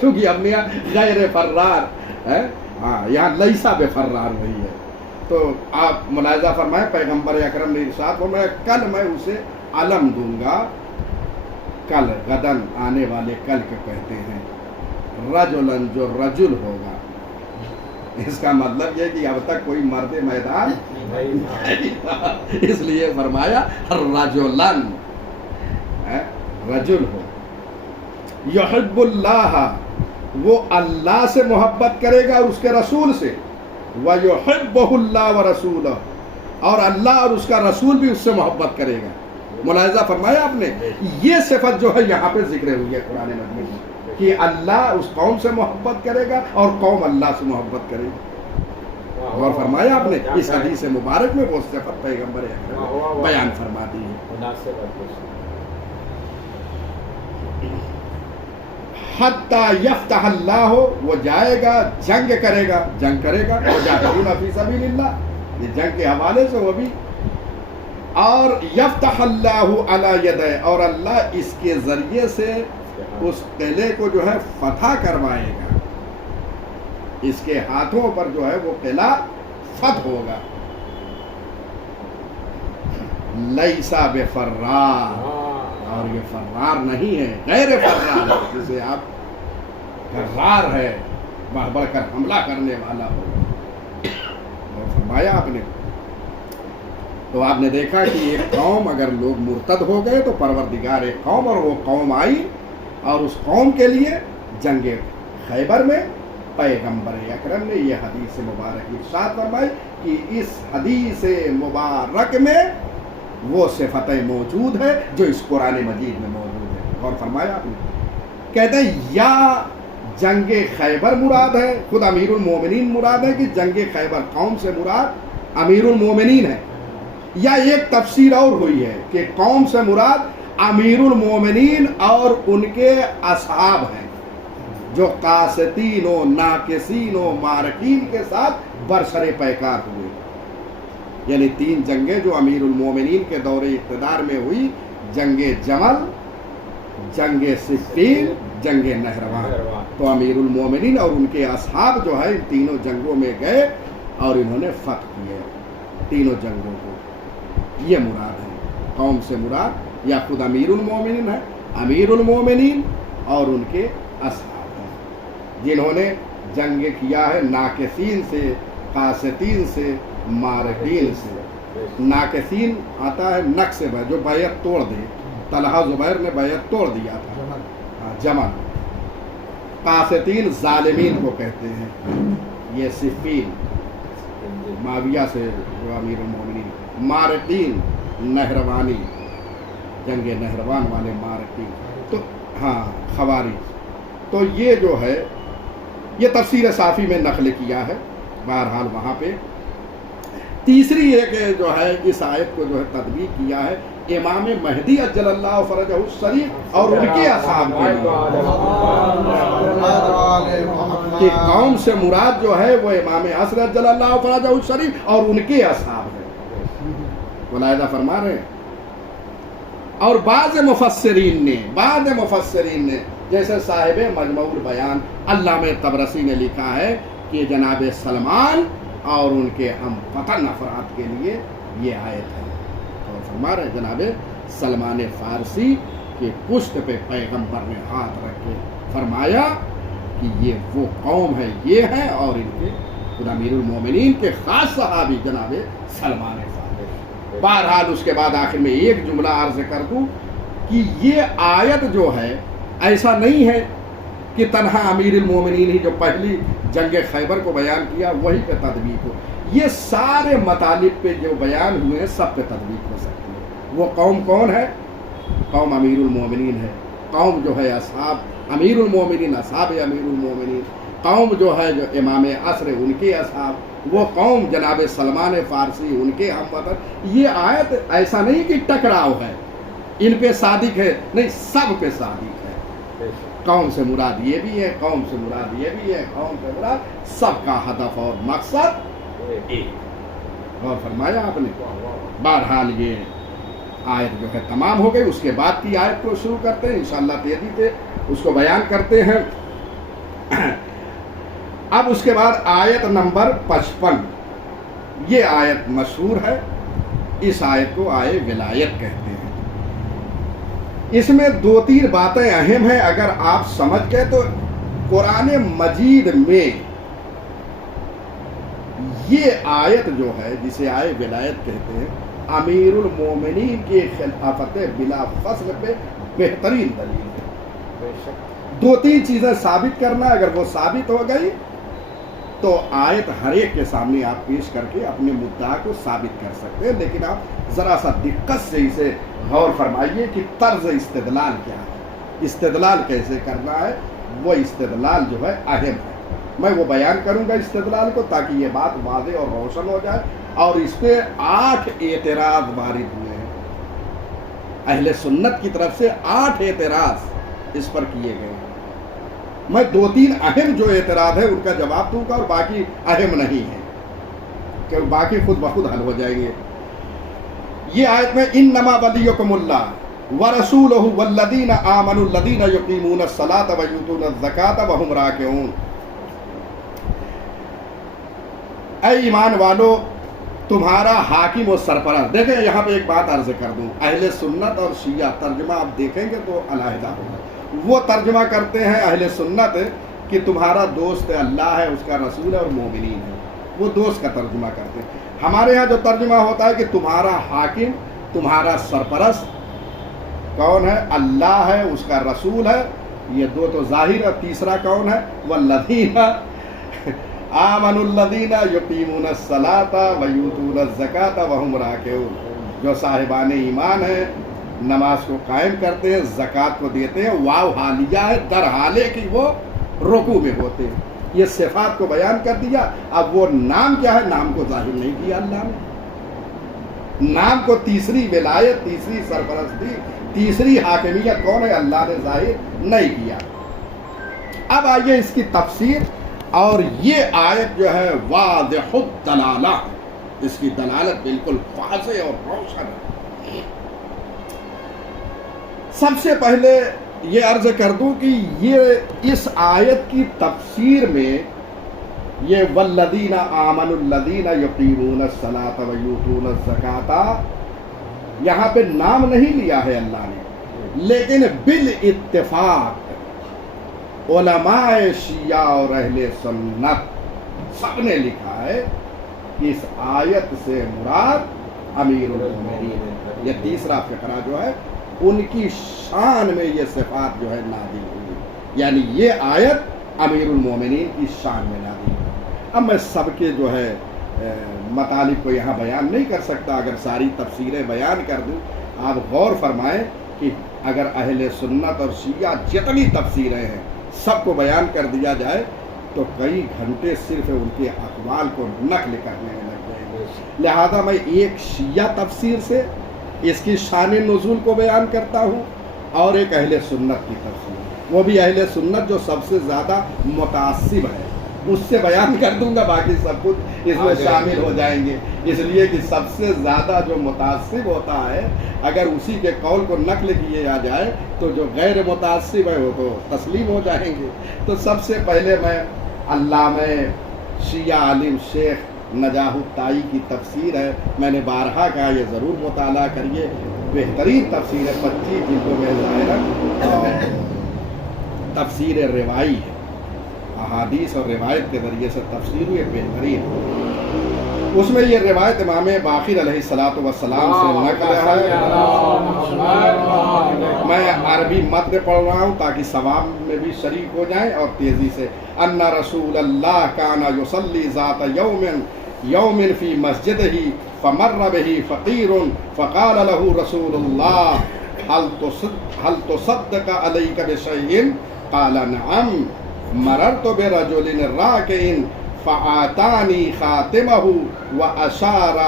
چونکہ اب یہاں غیر فرار ہے، ہاں یہاں لیسا بفرار نہیں ہے۔ تو آپ ملاحظہ فرمائیں، پیغمبر اکرم نے ارشاد فرمایا، کل میں اسے علم دوں گا، کل غدن آنے والے کل کے کہتے ہیں، رجلن جو رجل ہوگا، اس کا مطلب یہ کہ اب تک کوئی مرد میدان نہیں تھا، اس لیے فرمایا رجلن، رجل ہو، یحب اللہ، وہ اللہ سے محبت کرے گا اور اس کے رسول سے، وَيُحِبُّهُ اللَّهُ وَرَسُولَهُ، اور اللہ اور اس کا رسول بھی اس سے محبت کرے گا۔ ملاحظہ فرمایا آپ نے، یہ صفت جو ہے یہاں پہ ذکر ہوئی ہے قرآن مجید میں کہ اللہ اس قوم سے محبت کرے گا اور قوم اللہ سے محبت کرے گی۔ اور فرمایا آپ نے اس حدیث مبارک میں وہ صفت پیغمبر اکرم بیان فرما دی ہے۔ حتیٰ یفتح اللہ، وہ جائے گا، جنگ کرے گا، جنگ کرے گا، وجاہدون فی سبیل اللہ، یہ جنگ کے حوالے سے وہ بھی اور یفتح اللہ علی یدہ، اور اللہ اس کے ذریعے سے اس قلعے کو جو ہے فتح کروائے گا، اس کے ہاتھوں پر جو ہے وہ قلعہ فتح ہوگا۔ لیسا بفرار، اور یہ فرار نہیں ہے، غیر فرار ہے، جسے آپ فرار ہے، بڑھ بڑھ کر حملہ کرنے والا ہو۔ اور فرمایا آپ نے، تو آپ نے دیکھا کہ ایک قوم اگر لوگ مرتد ہو گئے تو پروردگار ایک قوم، اور وہ قوم آئی اور اس قوم کے لیے جنگ خیبر میں پیغمبر اکرم نے یہ حدیث مبارک ارشاد فرمائی کہ اس حدیث مبارک میں وہ صفتیں موجود ہے جو اس قرآن مجید میں موجود ہے۔ اور فرمایا آپ نے، کہتے ہیں یا جنگ خیبر مراد ہے، خود امیر المومنین مراد ہے کہ جنگ خیبر قوم سے مراد امیر المومنین ہے، یا ایک تفسیر اور ہوئی ہے کہ قوم سے مراد امیر المومنین اور ان کے اصحاب ہیں جو قاسطین و ناقصین و مارکین کے ساتھ برسر پیکار ہوئے۔ یعنی تین جنگیں جو امیر المومنین کے دور اقتدار میں ہوئی، جنگ جمل، جنگ صفین، جنگ نہروان، تو امیر المومنین اور ان کے اصحاب جو ہے ان تینوں جنگوں میں گئے اور انہوں نے فتح کیے تینوں جنگوں کو۔ یہ مراد ہے، قوم سے مراد یا خود امیر المومنین ہے، امیر المومنین اور ان کے اصحاب ہیں جنہوں نے جنگ کیا ہے ناقصین سے، قاسطین سے، مارکین سے۔ ناقصین آتا ہے نقص میں، جو بیعت توڑ دے، طلحہ زبیر نے بیعت توڑ دیا تھا، جمل۔ قاسطین ظالمین کو کہتے ہیں، یہ صفین معاویہ سے جو امیر المومنین۔ مارکین نہروانی، جنگ نہروان والے مارکین، تو ہاں خوارج۔ تو یہ جو ہے یہ تفسیر صافی میں نقل کیا ہے، بہرحال وہاں پہ تیسری ایک جو ہے اس آیت کو جو ہے تطبیق کیا ہے امام مہدی عجل اللہ فرجہ الشریف اور ان کے اصحاب کے لیے، کہ قوم سے مراد جو ہے وہ امام عصر عجل اللہ فرجہ الشریف اور ان کے اصحاب ہیں، ملاحظہ فرما رہے ہیں۔ اور بعض مفسرین نے جیسے صاحب مجموع البیان علامہ طبرسی نے لکھا ہے کہ جناب سلمان اور ان کے ہم وطن افراد کے لیے یہ آیت ہے، اور فرما رہے جناب سلمان فارسی کے پشت پہ پیغمبر نے ہاتھ رکھ کے فرمایا کہ یہ وہ قوم ہے، یہ ہے، اور ان کے خود امیر المومنین کے خاص صحابی جناب سلمان فارسی۔ بہرحال اس کے بعد آخر میں ایک جملہ عرض کر دوں کہ یہ آیت جو ہے ایسا نہیں ہے کہ تنہا امیر المومنین ہی جو پہلی جنگ خیبر کو بیان کیا وہی پہ تطبیق ہو، یہ سارے مطالب پہ جو بیان ہوئے ہیں سب پہ تطبیق ہو سکتی ہے۔ وہ قوم کون ہے؟ قوم امیر المومنین ہے، قوم جو ہے اصحاب امیر المومنین، اصحاب امیر المومنین، قوم جو ہے جو امام عصر ان کے اصحاب، وہ قوم جناب سلمان فارسی ان کے ہم وطن۔ یہ آیت ایسا نہیں کہ ٹکراؤ ہے، ان پہ صادق ہے، نہیں، سب پہ صادق ہے۔ قوم سے مراد یہ بھی ہے، قوم سے مراد یہ بھی ہے، قوم سے مراد سب کا ہدف اور مقصد ایک۔ اور فرمایا آپ نے، بہرحال یہ آیت جو ہے تمام ہو گئی۔ اس کے بعد کی آیت کو شروع کرتے ہیں، انشاءاللہ تیزی سے اس کو بیان کرتے ہیں۔ اب اس کے بعد آیت نمبر 55، یہ آیت مشہور ہے، اس آیت کو آیت ولایت کہتے ہیں۔ اس میں دو تین باتیں اہم ہیں، اگر آپ سمجھ گئے تو قرآن مجید میں یہ آیت جو ہے جسے آیت ولایت کہتے ہیں، امیر المومنین کی خلافت بلا فصل پہ بہترین دلیل ہے۔ دو تین چیزیں ثابت کرنا، اگر وہ ثابت ہو گئی تو آیت ہر ایک کے سامنے آپ پیش کر کے اپنے مدعا کو ثابت کر سکتے ہیں، لیکن آپ ذرا سا دقت سے اسے غور فرمائیے کہ طرز استدلال کیا ہے، استدلال کیسے کرنا ہے، وہ استدلال جو ہے اہم ہے۔ میں وہ بیان کروں گا استدلال کو تاکہ یہ بات واضح اور روشن ہو جائے۔ اور اس پہ 8 اعتراض وارد ہوئے ہیں، اہل سنت کی طرف سے 8 اعتراض اس پر کیے گئے ہیں۔ میں دو تین اہم جو اعتراض ہے ان کا جواب دوں گا، اور باقی اہم نہیں ہے کہ باقی خود بخود حل ہو جائیں گے۔ یہ آیت میں انما ولیکمُللہ ورسولہ والذین آمنوا الذین یقیمون الصلاۃ ویؤتون الزکاۃ وہم راکعون. اے ایمان والو، تمہارا حاکم و سرپرست. دیکھیں یہاں پہ ایک بات عرض کر دوں، اہل سنت اور شیعہ ترجمہ آپ دیکھیں گے تو علیحدہ ہوگا. وہ ترجمہ کرتے ہیں اہل سنت کہ تمہارا دوست اللہ ہے، اس کا رسول ہے اور مومنین ہے، وہ دوست کا ترجمہ کرتے ہیں. ہمارے ہاں جو ترجمہ ہوتا ہے کہ تمہارا حاکم، تمہارا سرپرست کون ہے؟ اللہ ہے، اس کا رسول ہے. یہ دو تو ظاہر ہے. تیسرا کون ہے؟ والذین آمنوا الذین یقیمون الصلاۃ ویؤتون الزکاۃ وہم راکعون. جو صاحبان ایمان ہیں، نماز کو قائم کرتے ہیں، زکوٰۃ کو دیتے ہیں. واو حالیہ ہے، در حالے کہ وہ رکوع میں ہوتے ہیں. یہ صفات کو بیان کر دیا. اب وہ نام کیا ہے؟ نام کو ظاہر نہیں کیا اللہ نے. نام کو تیسری ولایت، تیسری سرپرستی، تیسری حاکمیت کون ہے؟ اللہ نے ظاہر نہیں کیا. اب آئیے اس کی تفسیر. اور یہ آیت جو ہے واضح الدلالہ، اس کی دلالت بالکل واضح اور روشن ہے. سب سے پہلے یہ عرض کر دوں کہ یہ اس آیت کی تفسیر میں یہ والذین آمنوا الذین یقیمون الصلاۃ ویؤتون الزکاۃ، یہاں پہ نام نہیں لیا ہے اللہ نے، لیکن بالاتفاق علماء شیعہ اور اہل سنت سب نے لکھا ہے کہ اس آیت سے مراد امیر المومنین. یہ تیسرا فقرہ جو ہے ان کی شان میں یہ صفات جو ہے نازل ہوئی، یعنی یہ آیت امیر المومنین کی شان میں نازل ہوئی. اب میں سب کے جو ہے مطالب کو یہاں بیان نہیں کر سکتا. اگر ساری تفسیریں بیان کر دوں، آپ غور فرمائیں کہ اگر اہل سنت اور شیعہ جتنی تفسیریں ہیں سب کو بیان کر دیا جائے تو کئی گھنٹے صرف ان کے اقوال کو نقل کرنے میں لگ جائیں گے. لہذا میں ایک شیعہ تفسیر سے اس کی شان نزول کو بیان کرتا ہوں اور ایک اہل سنت کی تفسیر، وہ بھی اہل سنت جو سب سے زیادہ متعصب ہے، اس سے بیان کر دوں گا. باقی سب کچھ اس میں شامل ہو جائیں گے، اس لیے کہ سب سے زیادہ جو متعصب ہوتا ہے اگر اسی کے قول کو نقل کیا جائے تو جو غیر متعصب ہے وہ تو تسلیم ہو جائیں گے. تو سب سے پہلے میں علامہ شیعہ عالم شیخ نجاح الطائی کی تفسیر ہے، میں نے بارہا کہا یہ ضرور مطالعہ کریے، بہترین تفسیر ہے، 25 جلدوں میں ظاہر اور تفسیر روائی ہے، احادیث اور روایت کے ذریعے سے تفسیر ہوئی، بہترین. اس میں یہ روایت امام باقر علیہ الصلوۃ والسلام سے نقل ہے. میں عربی متن پڑھ رہا ہوں تاکہ ثواب میں بھی شریک ہو جائیں اور تیزی سے. ان رسول اللہ کان یصلی ذات یوم فی مسجدہ فمر بہ فقیر فقال له رسول اللہ هل تصدق علیک بشیء قال نعم مررت برجل راکع فآتانی خاتمہ واشار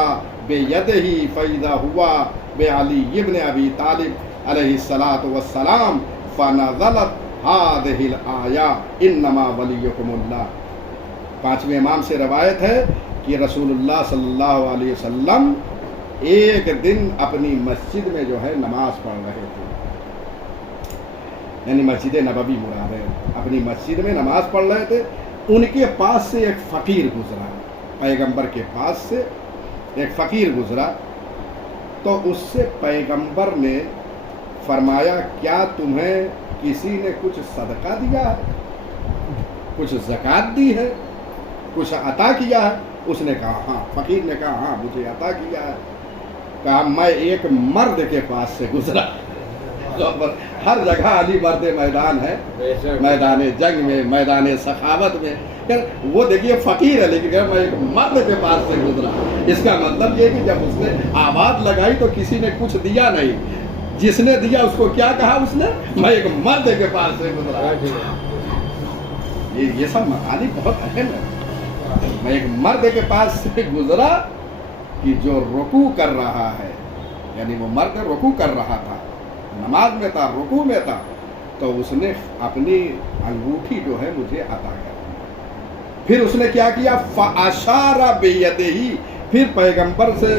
بیدہ فاذا ہوا بعلی بن ابی طالب علیہ الصلاۃ والسلام فنزلت هذه الآیہ انما ولیکم اللہ. پانچویں امام سے روایت ہے کہ رسول اللہ صلی اللہ علیہ وسلم ایک دن اپنی مسجد میں جو ہے نماز پڑھ رہے تھے، یعنی مسجد نبوی مراد ہے، اپنی مسجد میں نماز پڑھ رہے تھے. ان کے پاس سے ایک فقیر گزرا، پیغمبر کے پاس سے ایک فقیر گزرا تو اس سے پیغمبر نے فرمایا کیا تمہیں کسی نے کچھ صدقہ دیا ہے، کچھ زکوٰۃ دی ہے، کچھ عطا کیا ہے؟ اس نے کہا ہاں. فقیر نے کہا ہاں مجھے عطا کیا ہے. کہا میں ایک مرد کے پاس سے گزرا. ہر جگہ علی مرد میدان ہے، میدان جنگ میں، میدان سخاوت میں. وہ دیکھیے فقیر ہے لیکن میں ایک مرد کے پاس سے گزرا. اس کا مطلب یہ کہ جب اس نے آواز لگائی تو کسی نے کچھ دیا نہیں. جس نے دیا اس کو کیا کہا اس نے؟ میں ایک مرد کے پاس سے گزرا. یہ سب مطالب بہت اہم ہے. میں ایک مرد کے پاس سے گزرا کہ جو رکوع کر رہا ہے، یعنی وہ مرد رکوع کر رہا تھا، نماز میں تھا، رکوع میں تھا، تو اس نے اپنی انگوٹھی جو ہے مجھے عطا کر دی. پھر اس نے کیا کیا؟ فاشار بیدہ، پھر پیغمبر سے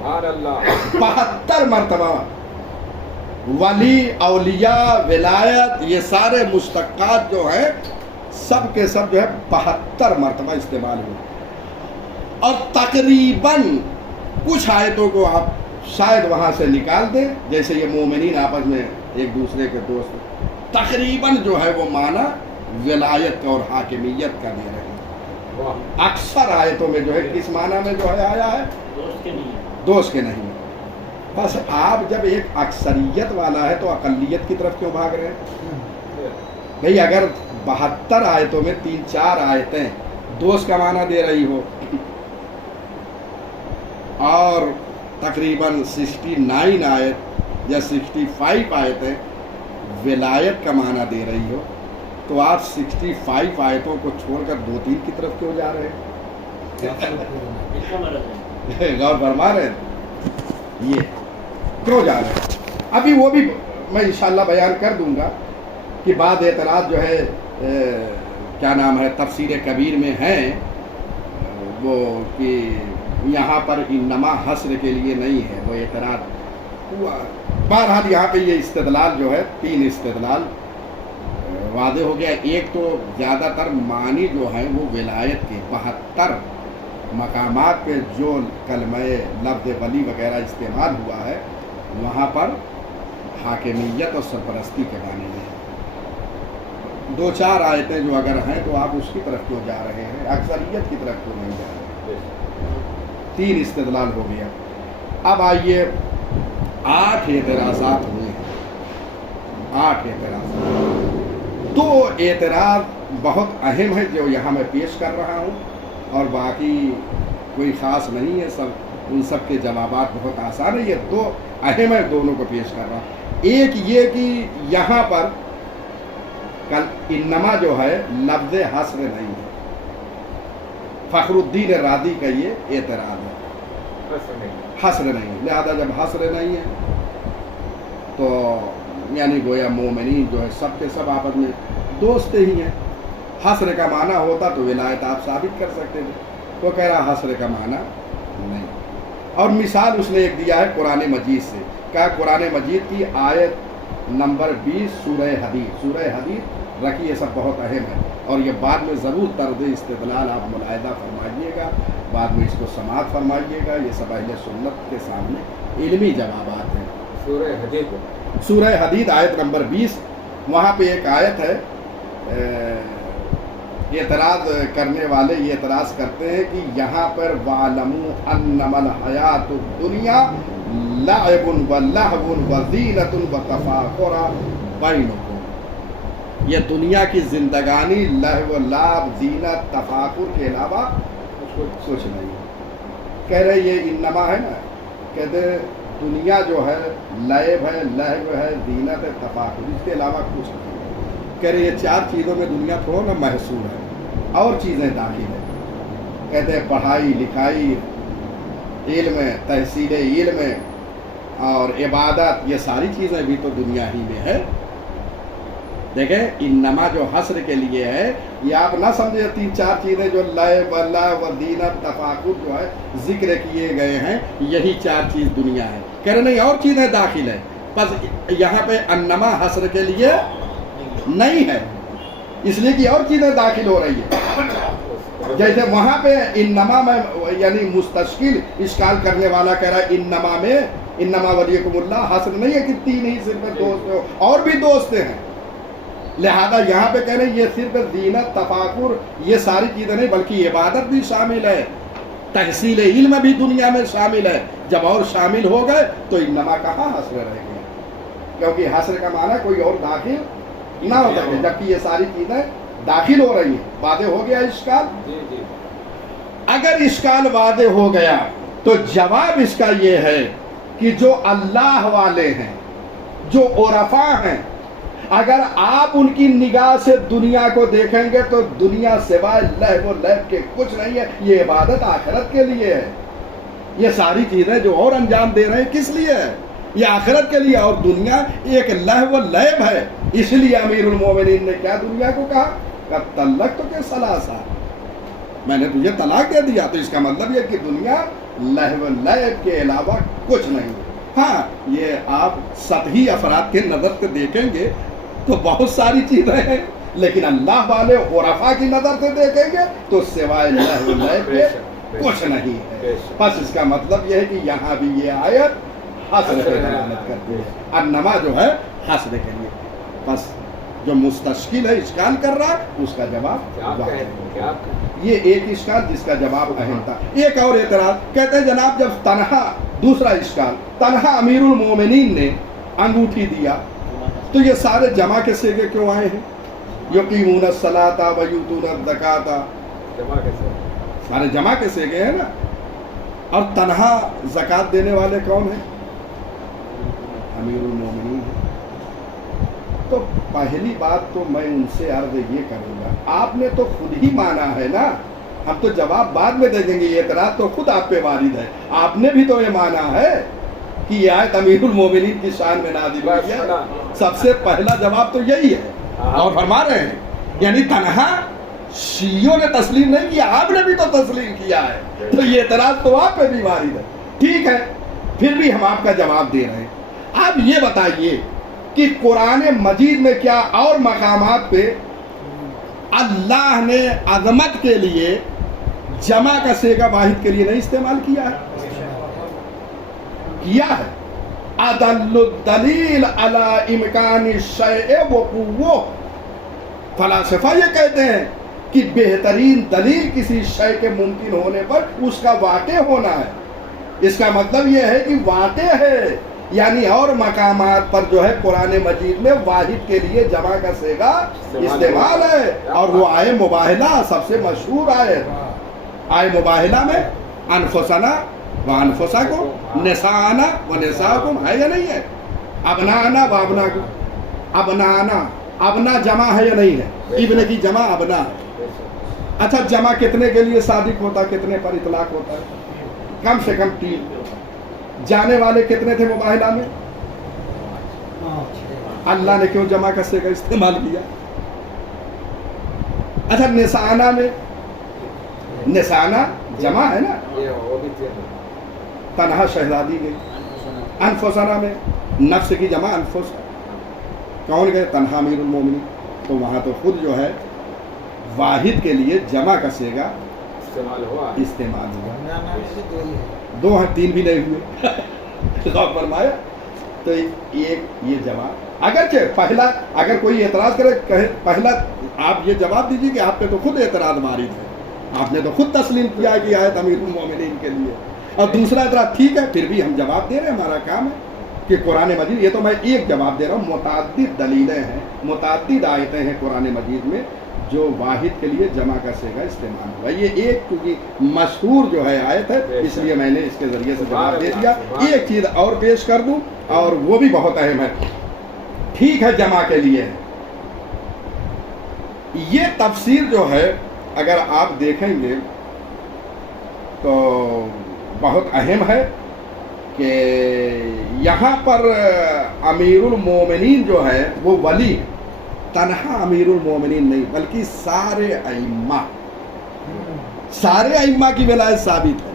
سبحان اللہ 72 مرتبہ ولی اولیاء ولایت یہ سارے مشتقات جو ہیں سب کے سب جو ہے 72 مرتبہ استعمال ہوئے، اور تقریباً کچھ آیتوں کو آپ شاید وہاں سے نکال دیں، جیسے یہ مومنین آپس میں ایک دوسرے کے دوست، تقریباً جو ہے وہ معنی ولایت کا اور حاکمیت کا دے رہے ہیں۔ واہ اکثر آیتوں میں جو ہے کس معنی میں جو ہے آیا ہے؟ دوست کے نہیں۔ بس آپ جب ایک اکثریت والا ہے تو اقلیت کی طرف کیوں بھاگ رہے ہیں؟ بھئی اگر 72 آیتوں میں 3-4 آیتیں دوست کا معنی دے رہی ہو اور تقریباً 69 آیت یا 65 آیتیں ولایت کا معنی دے رہی ہو، تو آپ 65 آیتوں کو چھوڑ کر 2-3 کی طرف کیوں جا رہے ہیں؟ غور فرما رہے ہیں یہ کیوں جا رہے ہیں؟ ابھی وہ بھی میں انشاءاللہ بیان کر دوں گا کہ بعض اعتراض جو ہے کیا نام ہے تفسیر کبیر میں ہیں، وہ کہ یہاں پر انما حصر کے لیے نہیں ہے، وہ اعتراض ہوا۔ بہرحال یہاں پہ یہ استدلال جو ہے 3 استدلال واضح ہو گیا۔ ایک تو زیادہ تر معنی جو ہیں وہ ولایت کے 72 مقامات پہ جو کلمہ لفظ ولی وغیرہ استعمال ہوا ہے وہاں پر حاکمیت اور سرپرستی کے معنی میں ہے۔ 2-4 آیتیں جو اگر ہیں تو آپ اس کی طرف کیوں جا رہے ہیں، اکثریت کی طرف کیوں نہیں جا رہے؟ 3 استدلال ہو گیا۔ اب آئیے 8 اعتراضات ہوئے ہیں، 8 اعتراضات۔ 2 اعتراض بہت اہم ہے جو یہاں میں پیش کر رہا ہوں، اور باقی کوئی خاص نہیں ہے، ان سب کے جوابات بہت آسان ہے۔ یہ 2 اہم ہے، دونوں کو پیش کر رہا ہوں۔ ایک یہ کہ یہاں پر کل انما جو ہے لفظ حصر نہیں ہے، فخر الدین رازی کا یہ اعتراض ہے، حصر نہیں ہے، لہذا جب حصر نہیں ہے تو یعنی گویا مومنین جو ہے سب کے سب آپس میں دوست ہی ہیں۔ حصر کا معنی ہوتا تو ولایت آپ ثابت کر سکتے تھے، وہ کہہ رہا حصر کا معنی نہیں۔ اور مثال اس نے ایک دیا ہے قرآن مجید سے، کہا قرآن مجید کی آیت نمبر 20 سورہ حدید، سورہ حدید رکھی، یہ سب بہت اہم ہے، اور یہ بعد میں ضرور طرز استدلال آپ ملاحظہ فرمائیے گا، بعد میں اس کو سماعت فرمائیے گا، یہ سب اہل سنت کے سامنے علمی جوابات ہیں۔ سورہ حدید، سورہ حدید آیت نمبر 20، وہاں پہ ایک آیت ہے، اعتراض کرنے والے یہ اعتراض کرتے ہیں کہ یہاں پر وَاعْلَمُوا أَنَّمَا الْحَيَاةُ الدُّنْيَا لَعِبٌ وَلَهْوٌ وَزِینَةٌ وَتَفَاخُرٌ بَیْنَکُمْ، یہ دنیا کی زندگانی لہو و لعب، زینت، تفاخر کے علاوہ کچھ نہیں ہے۔ کہہ رہے یہ انما ہے نا، کہتے دنیا جو ہے لعب ہے، لہو ہے، زینت ہے، تفاخر، اس کے علاوہ کچھ نہیں۔ کہہ رہے یہ 4 چیزوں میں دنیا تھوڑا نا محصور ہے، اور چیزیں داخل ہیں۔ کہتے ہیں پڑھائی لکھائی، علم، تحصیل علم اور عبادت، یہ ساری چیزیں بھی تو دنیا ہی میں ہے۔ دیکھیں انما جو حصر کے لیے ہے، یہ آپ نہ سمجھے 3-4 چیزیں جو لعب و زینت تفاخر جو ہے ذکر کیے گئے ہیں یہی 4 چیز دنیا ہے۔ کہہ رہے نہیں اور چیزیں داخل ہیں، بس یہاں پہ انما حصر کے لیے نہیں ہے، اس لیے کہ اور چیزیں داخل ہو رہی ہے۔ جیسے وہاں پہ انما میں یعنی مستشکل اشکال کرنے والا کہہ رہا ہے انما میں انما ولیکم اللہ، حصر نہیں ہے کہ 3 ہی صرف دوست ہو، اور بھی دوست ہیں۔ لہذا یہاں پہ کہہ رہے ہیں یہ صرف زینت تفاخر یہ ساری چیزیں نہیں بلکہ عبادت بھی شامل ہے، تحصیل علم بھی دنیا میں شامل ہے۔ جب اور شامل ہو گئے تو انما کہاں حصر رہ گیا، کیونکہ حصر کا معنی کوئی اور داخل نہ ہو سکے، جبکہ یہ ساری چیزیں داخل ہو رہی ہیں۔ واضح ہو گیا اشکال؟ اگر اشکال واضح ہو گیا تو جواب اس کا یہ ہے کہ جو اللہ والے ہیں، جو عرفاء ہیں، اگر آپ ان کی نگاہ سے دنیا کو دیکھیں گے تو دنیا سوائے لہو و لعب کے کچھ نہیں ہے۔ یہ عبادت آخرت کے لیے ہے، یہ ساری چیزیں جو اور انجام دے رہے ہیں کس لیے ہے؟ یہ آخرت کے لیے، اور دنیا ایک لہو و لعب ہے۔ اس لیے امیر المومنین نے کیا دنیا کو کہا کہ طلقتک ثلاثا، میں نے تجھے طلاق دے دیا، تو اس کا مطلب یہ کہ دنیا لہو لعب کے علاوہ کچھ نہیں. ہاں یہ آپ سطحی افراد کے نظر سے دیکھیں گے تو بہت ساری چیزیں ہیں، لیکن اللہ والے عرفا کی نظر سے دیکھیں گے تو سوائے لہو لعب کے کچھ نہیں ہے. بس اس کا مطلب یہ ہے کہ یہاں بھی یہ آیت حسر کی دلالت کرتی ہے، انما جو ہے حسر کے لیے. بس جو مستشکل ہے، اشکال کر رہا ہے، اس کا جواب واضح ہے. یہ ایک اشکال جس کا جواب اہم تھا. ایک اور اعتراض کہتے ہیں جناب جب تنہا، دوسرا اشکال، تنہا امیر المومنین نے انگوٹھی دیا تو یہ سارے جمع کے سیگے کیوں آئے ہیں؟ یقیمون الصلاۃ و یؤتون الزکاۃ، سارے جمع کے سیگے ہیں نا. اور تنہا زکوٰۃ دینے والے کون ہیں؟ امیر المومنین ہیں. تو پہلی بات تو میں ان سے عرض یہ کروں گا، آپ نے تو خود ہی مانا ہے نا، ہم تو جواب بعد میں دے دیں گے، یہ اعتراض تو خود آپ پہ وارد ہے. آپ نے بھی تو یہ مانا ہے کہ یہ آیت امیر المومنین کی شان میں نازل ہوئی ہے. سب سے پہلا جواب تو یہی ہے. اور فرما رہے ہیں یعنی تنہا شیعوں نے تسلیم نہیں کیا، آپ نے بھی تو تسلیم کیا ہے، تو یہ اعتراض تو آپ پہ بھی وارد ہے. ٹھیک ہے، پھر بھی ہم آپ کا جواب دے رہے ہیں. آپ یہ بتائیے کہ قرآن مجید میں کیا اور مقامات پہ اللہ نے عظمت کے لیے جمع کا صیغہ واحد کے لیے نہیں استعمال کیا ہے؟ کیا ہے. ادل الدلیل علی امکان الشیء وقوعہ، فلاسفہ یہ کہتے ہیں کہ بہترین دلیل کسی شے کے ممکن ہونے پر اس کا واقع ہونا ہے. اس کا مطلب یہ ہے کہ واقع ہے، یعنی اور مقامات پر جو ہے قرآن مجید میں واحد کے لیے جمع کا صیغہ استعمال ہے. اور وہ آئے مباہلہ سب سے مشہور آئے مباہلہ میں انفسنا و انفسکم، نساءنا و نساءکم، ہے یا نہیں ہے؟ ابنانا و ابناکم، ابنانا، ابنا جمع ہے یا نہیں ہے؟ ابن کی جمع ابنا ہے. اچھا جمع کتنے کے لیے صادق ہوتا ہے، کتنے پر اطلاق ہوتا ہے؟ کم سے کم 3. جانے والے کتنے تھے مباہلہ میں؟ اللہ نے کیوں جمع کا صیغہ استعمال کیا؟ اچھا نسانا میں، نسانا جمع ہے نا، تنہا شہزادی گئی. انفسنا میں نفس کی جمع انفس، کون گئے؟ تنہا امیر المومنین. تو وہاں تو خود جو ہے واحد کے لیے جمع کا صیغہ استعمال ہوا. 2 ہیں، 3 بھی نہیں ہوئے. غور فرمایا. تو ایک یہ جواب، اگرچہ پہلا اگر کوئی اعتراض کرے کہے، پہلا آپ یہ جواب دیجیے کہ آپ پہ تو خود اعتراض وارد ہے، آپ نے تو خود تسلیم کیا کہ آیت امیر المومنین کے لیے. اور دوسرا اعتراض ٹھیک ہے، پھر بھی ہم جواب دے رہے ہیں، ہمارا کام ہے کہ قرآن مجید، یہ تو میں ایک جواب دے رہا ہوں، متعدد دلیلیں ہیں، متعدد آیتیں ہیں قرآن مجید میں جو واحد کے لیے جمع کا صیغہ استعمال ہوا. یہ ایک کیونکہ مشہور جو ہے آیت ہے، اس لیے میں نے اس کے ذریعے سے جواب دے دیا. ایک چیز اور پیش کر دوں اور وہ بھی بہت اہم ہے. ٹھیک ہے جمع کے لیے یہ تفسیر جو ہے اگر آپ دیکھیں گے تو بہت اہم ہے کہ یہاں پر امیر المومنین جو ہے وہ ولی، تنہا امیر المومنین نہیں بلکہ سارے ائمہ کی ولایت ثابت ہے.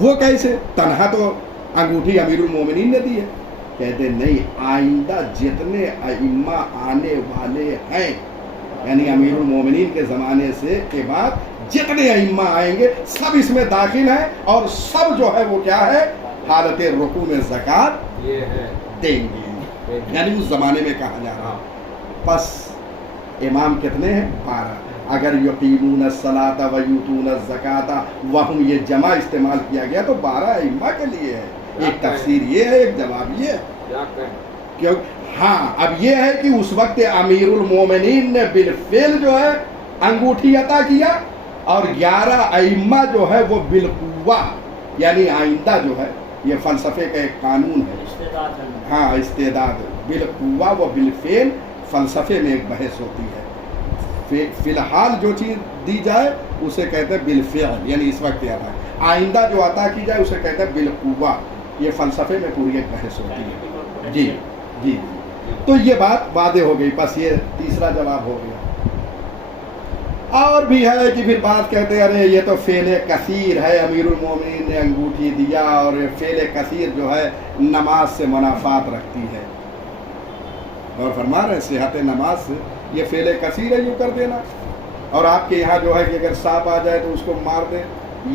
وہ کیسے؟ تنہا تو انگوٹھی امیر المومنین نے دی ہے. کہتے نہیں، آئندہ جتنے ائمہ آنے والے ہیں، یعنی امیر المومنین کے زمانے سے کے بعد جتنے ائمہ آئیں گے سب اس میں داخل ہیں، اور سب جو ہے وہ کیا ہے، حالت رکوع میں زکوٰۃ دیں گے. یعنی اس زمانے میں کہا جا رہا. پس امام کتنے ہیں؟ 12. اگر یقیمون الصلاۃ و یؤتون الزکاۃ وہم یہ جمع استعمال کیا گیا تو 12 ائمہ کے لیے ہے. ایک تفسیر یہ ہے، ایک جواب یہ ہے. کیوں؟ ہاں اب یہ ہے کہ اس وقت امیر المومنین نے بالفعل جو ہے انگوٹھی عطا کیا، اور 11 ائمہ جو ہے وہ بالقوہ، یعنی آئندہ جو ہے یہ فلسفے کا ایک قانون ہے. ہاں استعداد بالقوہ و بالفعل فلسفے میں ایک بحث ہوتی ہے. فی الحال جو چیز دی جائے اسے کہتے ہیں بالفعل، یعنی اس وقت عطا. آئندہ جو عطا کی جائے اسے کہتے ہیں بالقوہ. یہ فلسفے میں پوری ایک بحث ہوتی ہے. جی جی تو یہ بات واضح ہو گئی. بس یہ تیسرا جواب ہو گیا. اور بھی ہے کہ پھر بات کہتے ہیں ارے یہ تو فعل کثیر ہے، امیر المومنین نے انگوٹھی دیا، اور فعل کثیر جو ہے نماز سے منافات رکھتی ہے، اور فرما رہے ہیں صحت نماز سے یہ فعل کثیر ہے یوں کر دینا، اور آپ کے یہاں جو ہے کہ اگر سانپ آ جائے تو اس کو مار دیں،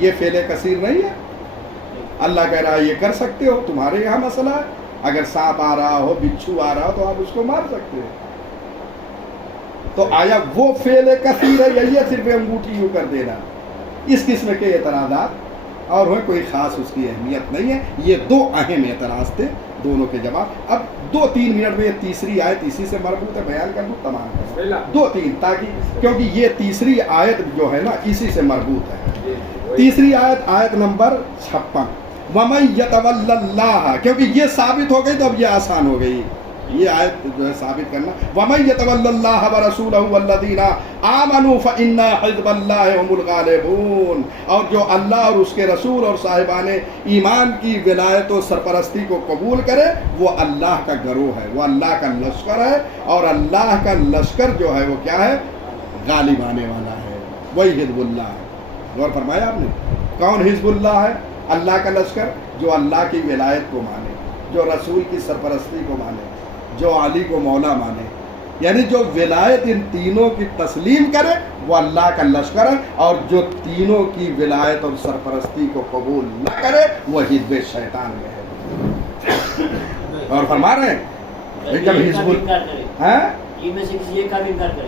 یہ فعل کثیر نہیں ہے؟ اللہ کہہ رہا ہے یہ کر سکتے ہو، تمہارے یہاں مسئلہ ہے، اگر سانپ آ رہا ہو، بچھو آ رہا ہو تو آپ اس کو مار سکتے ہو، تو آیا وہ فعل کثیر ہے یا یہ صرف انگوٹھی یوں کر دینا؟ اس قسم کے اعتراضات اور ہوئے، کوئی خاص اس کی اہمیت نہیں ہے، یہ دو اہم اعتراض تھے، دونوں کے جواب اب 2-3 منٹ میں یہ تیسری آیت اسی سے مربوط ہے، بیان کر دوں تمام کر 2-3 تاکہ کیونکہ یہ تیسری آیت جو ہے نا اسی سے مربوط ہے۔ تیسری آیت، آیت نمبر 56، وَمَن يَتَوَلَّ اللَّهَ، کیونکہ یہ ثابت ہو گئی تو اب یہ آسان ہو گئی، یہ آیت جو ہے ثابت کرنا، وَمَن يَتَوَلَّ اللَّهَ وَرَسُولَهُ وَالَّذِينَ آمَنُوا فَإِنَّ حِزْبَ اللَّهِ هُمُ الْغَالِبُونَ، اور جو اللہ اور اس کے رسول اور صاحبان ایمان کی ولایت و سرپرستی کو قبول کرے وہ اللہ کا گروہ ہے، وہ اللہ کا لشکر ہے، اور اللہ کا لشکر جو ہے وہ کیا ہے؟ غالب آنے والا ہے، وہی حزب اللہ ہے۔ غور فرمایا آپ نے، کون حزب اللہ ہے؟ اللہ کا لشکر، جو اللہ کی ولایت کو مانے، جو رسول کی سرپرستی کو مانے، جو علی کو مولا مانے، یعنی جو ولایت ان تینوں کی تسلیم کرے وہ اللہ کا لشکر ہے، اور جو تینوں کی ولایت اور سرپرستی کو قبول نہ کرے وہ حزب شیطان میں ہے۔ اور فرما رہے ہیں جب حزب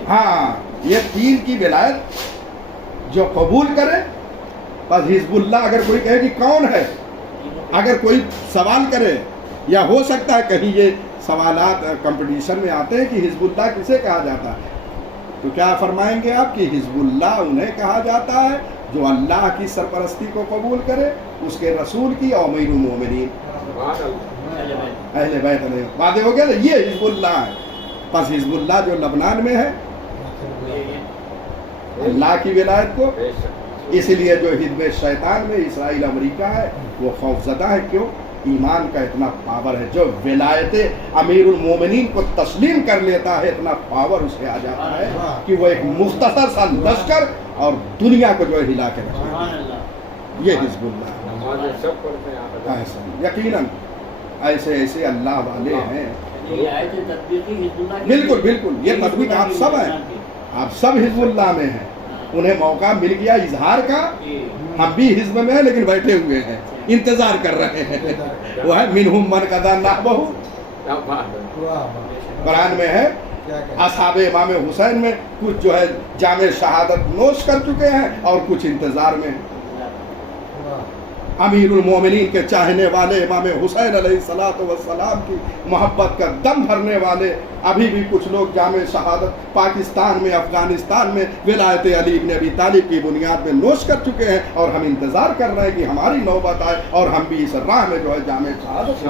ہاں یہ تین کی ولایت جو قبول کرے، بس حزب اللہ اگر کوئی کہے کہ کون ہے، اگر کوئی سوال کرے، یا ہو سکتا ہے کہیں یہ سوالات کمپٹیشن میں آتے ہیں کہ حزب اللہ کسے کہا جاتا ہے، تو کیا فرمائیں گے آپ کہ حزب اللہ انہیں کہا جاتا ہے جو اللہ کی سرپرستی کو قبول کرے، اس کے رسول کی، اور امیر المومنین اہل بیت علیہ وعدے ہو گیا، یہ حزب اللہ ہے۔ پس حزب اللہ جو لبنان میں ہے اللہ کی ولایت کو، اسی لیے جو حزب شیطان میں اسرائیل امریکہ ہے وہ خوف زدہ ہے، کیوں؟ ایمان کا اتنا پاور ہے، جو ولایت امیر المومنین کو تسلیم کر لیتا ہے اتنا پاور اسے آ جاتا ہے کہ وہ ایک مختصر سا لشکر اور دنیا کو جو ہے ہلا کے رکھے، یہ حزب اللہ ہے۔ یقیناً ایسے ایسے اللہ والے ہیں، بالکل بالکل، یہ تطبیق آپ سب ہیں، آپ سب حزب اللہ میں ہیں، انہیں موقع مل گیا اظہار کا، ہم بھی حزب میں ہیں لیکن بیٹھے ہوئے ہیں، انتظار کر رہے ہیں، وہ ہے منہم من قضا نحبہ، قرآن میں ہے اصحاب امام حسین میں کچھ جو ہے جام شہادت نوش کر چکے ہیں اور کچھ انتظار میں ہیں۔ امیر المومنین کے چاہنے والے امام حسین علیہ السلام کی محبت کا دم بھرنے والے ابھی بھی کچھ لوگ جام شہادت پاکستان میں، افغانستان میں ولایت علی بن ابی طالب کی بنیاد میں نوش کر چکے ہیں، اور ہم انتظار کر رہے ہیں کہ ہماری نوبت آئے اور ہم بھی اس راہ میں جو ہے جام شہادت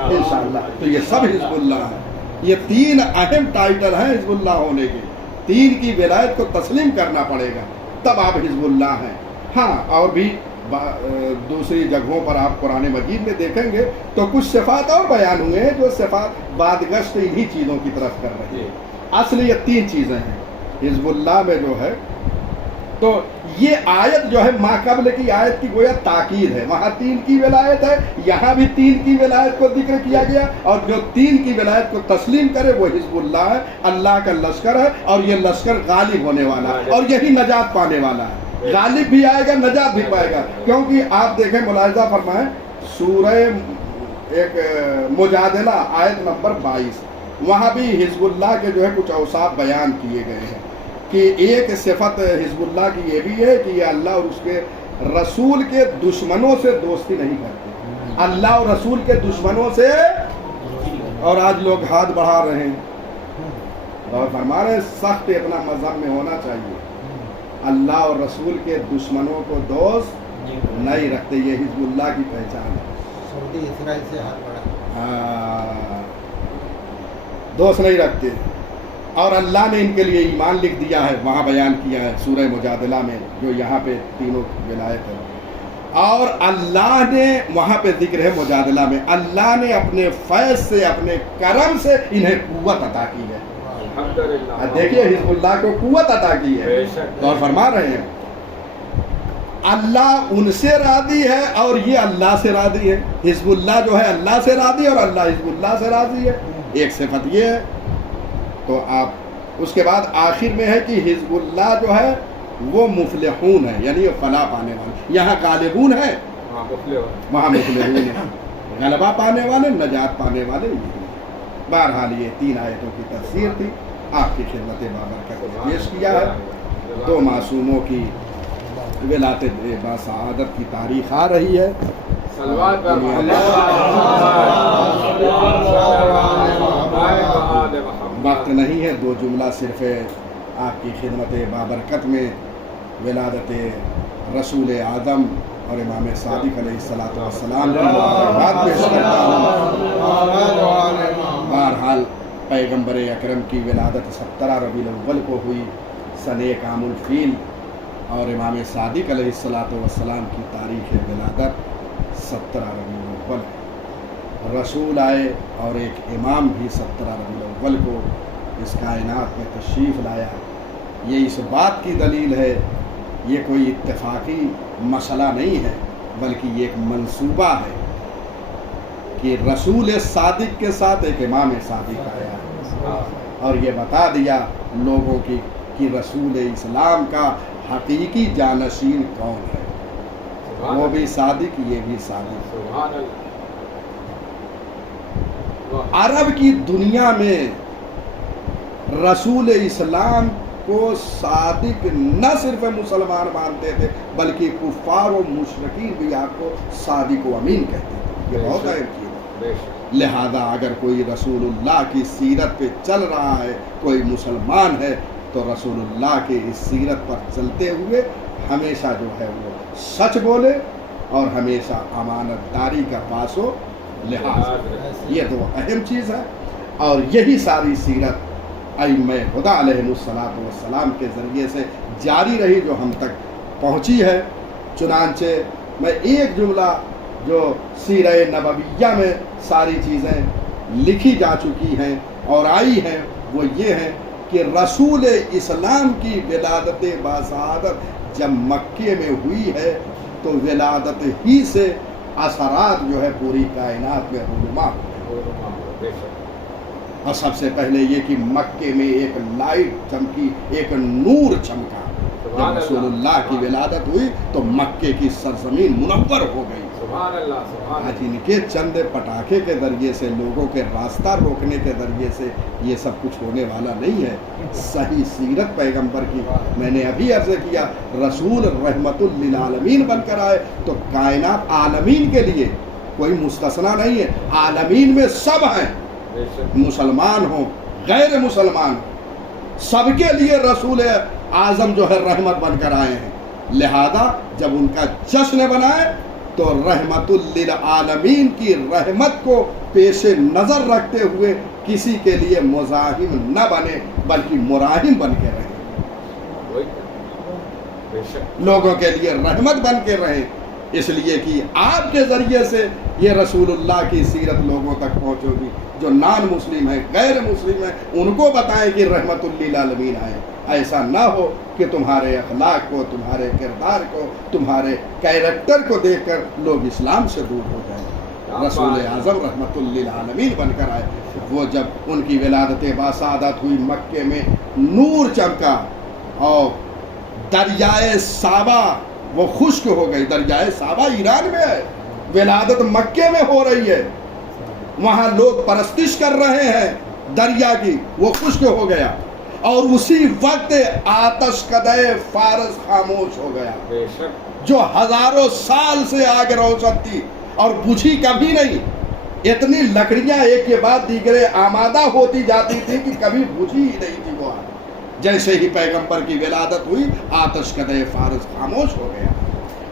انشاءاللہ۔ تو یہ سب حزب اللہ ہے، یہ تین اہم ٹائٹل ہیں حزب اللہ ہونے کے، تین کی ولایت کو تسلیم کرنا پڑے گا تب آپ حزب اللہ ہیں۔ ہاں اور بھی دوسری جگہوں پر آپ قرآن مجید میں دیکھیں گے تو کچھ صفات اور بیان ہوئے ہیں، جو صفات بادگشت انہی چیزوں کی طرف کر رہی ہیں۔ اصل یہ تین چیزیں ہیں حزب اللہ میں جو ہے، تو یہ آیت جو ہے ما قبل کی آیت کی گویا تاکید ہے، وہاں تین کی ولایت ہے، یہاں بھی تین کی ولایت کو ذکر کیا گیا، اور جو تین کی ولایت کو تسلیم کرے وہ حزب اللہ ہے، اللہ کا لشکر ہے، اور یہ لشکر غالب ہونے والا ہے، اور یہی نجات پانے والا ہے، غالب بھی آئے گا، نجات بھی پائے گا۔ کیونکہ آپ دیکھیں ملاحظہ فرمائیں سورہ ایک مجادلہ آیت نمبر 22، وہاں بھی حزب اللہ کے جو ہے کچھ اوصاف بیان کیے گئے ہیں، کہ ایک صفت حزب اللہ کی یہ بھی ہے کہ یہ اللہ اور اس کے رسول کے دشمنوں سے دوستی نہیں کرتے، اللہ اور رسول کے دشمنوں سے، اور آج لوگ ہاتھ بڑھا رہے ہیں اور فرما رہے ہیں سخت اتنا مذہب میں ہونا چاہیے، اللہ اور رسول کے دشمنوں کو دوست نہیں رکھتے، یہ حزب اللہ کی پہچان ہے۔ سعودی اسرائیل سے ہاتھ بڑھا، دوست نہیں رکھتے، اور اللہ نے ان کے لیے ایمان لکھ دیا ہے، وہاں بیان کیا ہے سورہ مجادلہ میں، جو یہاں پہ تینوں ولایت ہے، اور اللہ نے وہاں پہ ذکر ہے مجادلہ میں، اللہ نے اپنے فیض سے، اپنے کرم سے انہیں قوت عطا کی ہے، الحمدللہ. دیکھیے حزب اللہ کو قوت عطا کی ہے. بے شک. اور فرما رہے ہیں اللہ ان سے راضی ہے اور یہ اللہ سے راضی ہے. حزب اللہ جو ہے اللہ سے راضی ہے اور اللہ حزب اللہ سے راضی ہے. ایک صفت یہ ہے. تو آپ اس کے بعد آخر میں ہے کہ حزب اللہ جو ہے وہ مفلحون ہے، یعنی یہ فلاح پانے والے. یہاں غالبون ہے، ہاں مفلح. وہاں مفلحون ہے، غلبہ پانے والے، نجات پانے والے. بہرحال یہ 3 آیتوں کی تفسیر تھی، آپ کی خدمت بابرکت پیش کیا ہے. 2 معصوموں کی ولادت باسعادت کی تاریخ آ رہی ہے. صلوات پر وقت نہیں ہے، 2 جملہ صرف آپ کی خدمت بابرکت میں ولادت رسول اعظم اور امام صادق علیہ السلام کی مبارکباد پیش کرتا ہوں. بہرحال پیغمبر اکرم کی ولادت 17 ربیع الاول کو ہوئی، سنہ عام الفیل، اور امام صادق علیہ السلام کی تاریخ ولادت 17 ربیع الاول. رسول آئے اور ایک امام بھی 17 ربیع الاول کو اس کائنات میں تشریف لایا. یہ اس بات کی دلیل ہے، یہ کوئی اتفاقی مسئلہ نہیں ہے، بلکہ یہ ایک منصوبہ ہے کہ رسول صادق کے ساتھ ایک امام صادق آیا اور یہ بتا دیا لوگوں کی کہ رسول اسلام کا حقیقی جانشین کون ہے. وہ بھی صادق، یہ بھی صادق. سبحان اللہ. عرب کی دنیا میں رسول اسلام کو صادق نہ صرف مسلمان مانتے تھے، بلکہ کفار و مشرکین بھی آپ کو صادق و امین کہتے تھے. یہ بہت اہم چیز ہے. بے شک. لہذا اگر کوئی رسول اللہ کی سیرت پہ چل رہا ہے، کوئی مسلمان ہے، تو رسول اللہ کے اس سیرت پر چلتے ہوئے ہمیشہ جو ہے وہ سچ بولے اور ہمیشہ امانت داری کا پاس و لحاظ. یہ 2 اہم چیز ہے، اور یہی ساری سیرت ائمہ خدا علیہ السلام کے ذریعے سے جاری رہی جو ہم تک پہنچی ہے. چنانچہ میں ایک جملہ جو سیرہ نبویہ میں ساری چیزیں لکھی جا چکی ہیں اور آئی ہیں وہ یہ ہے کہ رسول اسلام کی ولادت باسعادت جب مکے میں ہوئی ہے تو ولادت ہی سے اثرات جو ہے پوری کائنات میں رونما ہوئے. اور سب سے پہلے یہ کہ مکے میں ایک لائٹ چمکی، ایک نور چمکا. جب رسول اللہ کی ولادت ہوئی تو مکے کی سرزمین منور ہو گئی. سبحان اللہ. سبحان آج ان کے چند پٹاخے کے ذریعے سے، لوگوں کے راستہ روکنے کے ذریعے سے یہ سب کچھ ہونے والا نہیں ہے. صحیح سیرت پیغمبر کی میں نے ابھی عرض کیا، رسول رحمت للعالمین بن کر آئے تو کائنات عالمین کے لیے کوئی مستثنا نہیں ہے. عالمین میں سب ہیں، مسلمان ہوں غیر مسلمان، سب کے لیے رسول اعظم جو ہے رحمت بن کر آئے ہیں. لہذا جب ان کا جشن بنائے تو رحمت للعالمین کی رحمت کو پیش نظر رکھتے ہوئے کسی کے لیے مزاحم نہ بنے بلکہ مراحم بن کے رہیں، لوگوں کے لیے رحمت بن کے رہیں. اس لیے کہ آپ کے ذریعے سے یہ رسول اللہ کی سیرت لوگوں تک پہنچے گی. جو نان مسلم ہیں، غیر مسلم ہیں، ان کو بتائیں کہ رحمت للعالمین آئے. ایسا نہ ہو کہ تمہارے اخلاق کو، تمہارے کردار کو، تمہارے کیریکٹر کو دیکھ کر لوگ اسلام سے دور ہو جائیں. رسول اعظم رحمت للعالمین بن کر آئے. وہ جب ان کی ولادت باسعادت ہوئی، مکے میں نور چمکا اور دریائے صابا وہ خشک ہو گئی. دریائے صابا ایران میں ہے، ولادت مکے میں ہو رہی ہے، وہاں لوگ پرستش کر رہے ہیں دریا کی، وہ خشک ہو گیا. اور اسی وقت آتش کدہ فارس خاموش ہو گیا جو ہزاروں سال سے آگ روشن تھی اور بجھی کبھی نہیں. اتنی لکڑیاں ایک کے بعد دیگرے آمادہ ہوتی جاتی تھی کہ کبھی بجھی ہی نہیں تھی وہ آگ. جیسے ہی پیغمبر کی ولادت ہوئی آتش کدہ فارس خاموش ہو گیا.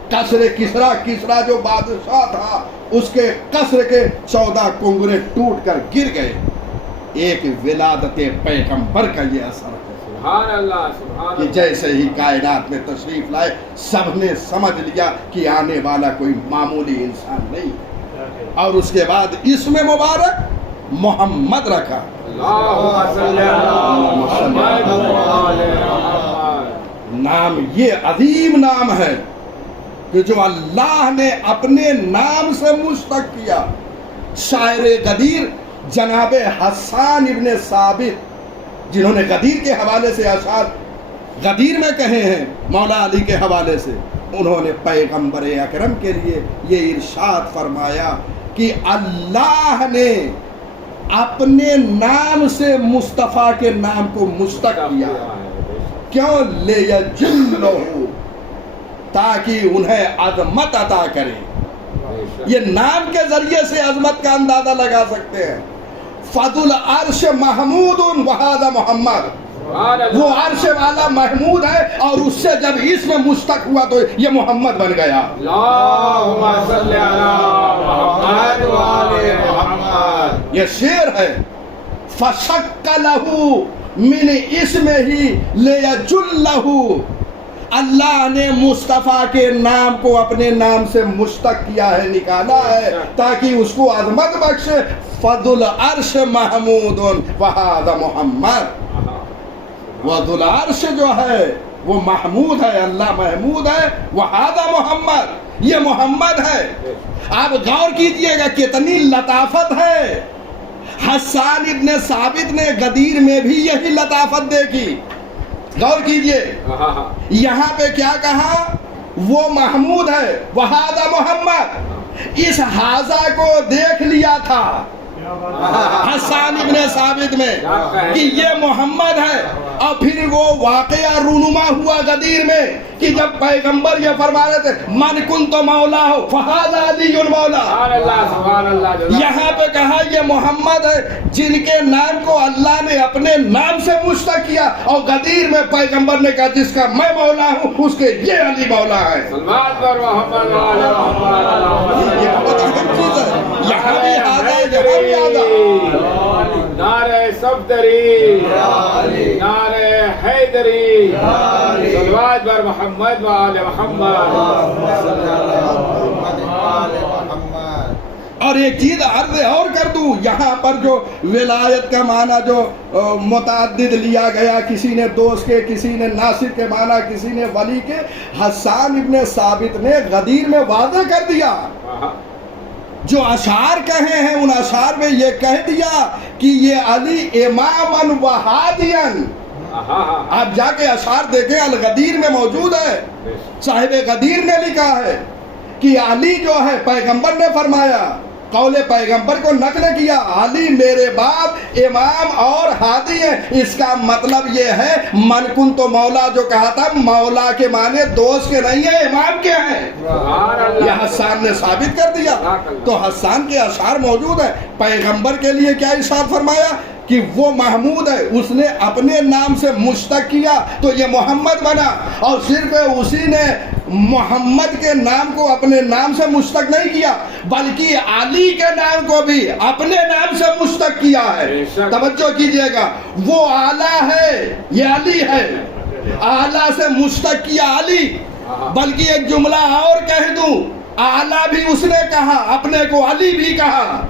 قصر کسرا جو بادشاہ تھا اس کے قصر کے 14 کنگرے ٹوٹ کر گر گئے. ایک ولادت پیغمبر کا یہ اثر ہے. سبحان اللہ. سبحان کہ جیسے ہی کائنات میں تشریف لائے سب نے سمجھ لیا کہ آنے والا کوئی معمولی انسان نہیں ہے. اور اس کے بعد اسم مبارک محمد رکھا. اللہ نام یہ عظیم نام ہے کہ جو اللہ نے اپنے نام سے مشتق کیا. شاعر غدیر جناب حسان ابن ثابت جنہوں نے غدیر کے حوالے سے اشعار غدیر میں کہے ہیں مولا علی کے حوالے سے، انہوں نے پیغمبر اکرم کے لیے یہ ارشاد فرمایا کہ اللہ نے اپنے نام سے مصطفیٰ کے نام کو مشتق کیا. کیوں؟ لیجلہ، تاکہ انہیں عظمت عطا کرے. یہ نام کے ذریعے سے عظمت کا اندازہ لگا سکتے ہیں. فضل عرش محمود وہذا محمد، وہ عرش والا محمود ہے اور اس سے جب اس میں مشتق ہوا تو یہ محمد بن گیا. اللہم صلی علی محمد وآل محمد. یہ شعر ہے. فشق لہو من اسمہ لیجلہ، اللہ نے مصطفیٰ کے نام کو اپنے نام سے مشتق کیا ہے، نکالا ہے تاکہ اس کو عظمت بخشے. فضل عرش محمود وہذا محمد، وہ ذو العرش جو ہے وہ محمود ہے، اللہ محمود ہے. وہذا محمد، یہ محمد ہے. آپ غور کیجئے گا کتنی لطافت ہے. حسان ابن ثابت نے غدیر میں بھی یہی لطافت دیکھی. غور کیجئے یہاں پہ کیا کہا؟ وہ محمود ہے، وہذا محمد. اس حاضہ کو دیکھ لیا تھا حسان ابن ثابت میں کہ یہ محمد ہے، اور پھر وہ واقعہ رونما ہوا غدیر میں کہ جب پیغمبر یہ فرما رہے تھے من کنت مولا ہو فہذا علی مولا. یہاں پہ کہا یہ محمد ہے جن کے نام کو اللہ نے اپنے نام سے مشتق کیا، اور غدیر میں پیغمبر نے کہا جس کا میں مولا ہوں اس کے یہ علی مولا ہے. یہ بہت اہم چیز ہے. یہاں بھی حاضر، یہاں بھی نعرہ صفدری، نعرہ حیدری، صلوات بر محمد و آل محمد. اور ایک چیز عرض اور کر دوں، یہاں پر جو ولایت کا معنی جو متعدد لیا گیا، کسی نے دوست کے، کسی نے ناصر کے معنی، کسی نے ولی کے، حسان ابن ثابت نے غدیر میں واضح کر دیا. جو اشعار کہے ہیں ان اشعار میں یہ کہہ دیا کہ یہ علی اماماً و ہادیاً. آپ جا کے اشعار دیکھیں، الغدیر میں موجود ہے. صاحب غدیر نے لکھا ہے کہ علی جو ہے پیغمبر نے فرمایا، قول پیغمبر کو نقل کیا، علی میرے باپ امام اور ہادی ہیں. اس کا مطلب یہ ہے من کن تو مولا جو کہا تھا، مولا کے معنی دوست کے نہیں ہیں، امام کے ہیں. یہ حسان نے ثابت کر دیا. تو حسان کے اشعار موجود ہیں. پیغمبر کے لیے کیا ارشاد فرمایا کہ وہ محمود ہے، اس نے اپنے نام سے مشتق کیا تو یہ محمد بنا. اور صرف اسی نے محمد کے نام کو اپنے نام سے مشتق نہیں کیا بلکہ علی کے نام کو بھی اپنے نام سے مشتق کیا ہے. توجہ کیجئے گا، وہ اعلیٰ ہے، یہ علی ہے، اعلیٰ سے مشتق کیا علی. بلکہ ایک جملہ اور کہہ دوں، اعلیٰ بھی اس نے کہا، اپنے کو علی بھی کہا،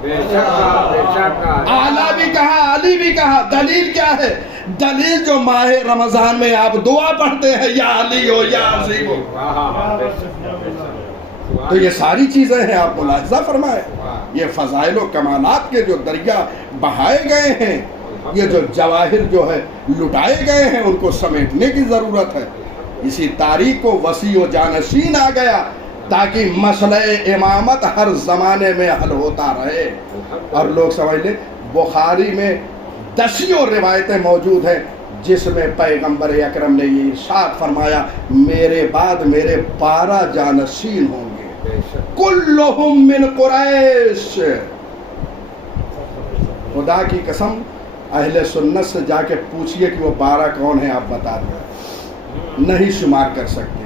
اعلیٰ بھی کہا، علی بھی کہا. دلیل کیا ہے؟ دلیل جو ماہ رمضان میں آپ دعا پڑھتے ہیں یا علی ہو یا عظیم ہو. تو یہ ساری چیزیں ہیں، آپ ملاحظہ فرمائیں. یہ فضائل و کمالات کے جو دریا بہائے گئے ہیں، یہ جو جواہر جو ہے لٹائے گئے ہیں، ان کو سمیٹنے کی ضرورت ہے. اسی تاریخ کو وسیع و جانشین آ گیا تاکہ مسئلہ امامت ہر زمانے میں حل ہوتا رہے. اور لوگ سمجھ لیں بخاری میں دسیوں روایتیں موجود ہیں جس میں پیغمبر اکرم نے یہ ارشاد فرمایا میرے بعد میرے 12 جانشین ہوں گے، کلہم من قریش. خدا کی قسم اہل سنت سے جا کے پوچھئے کہ وہ 12 کون ہیں، آپ بتا دیں، نہیں شمار کر سکتے.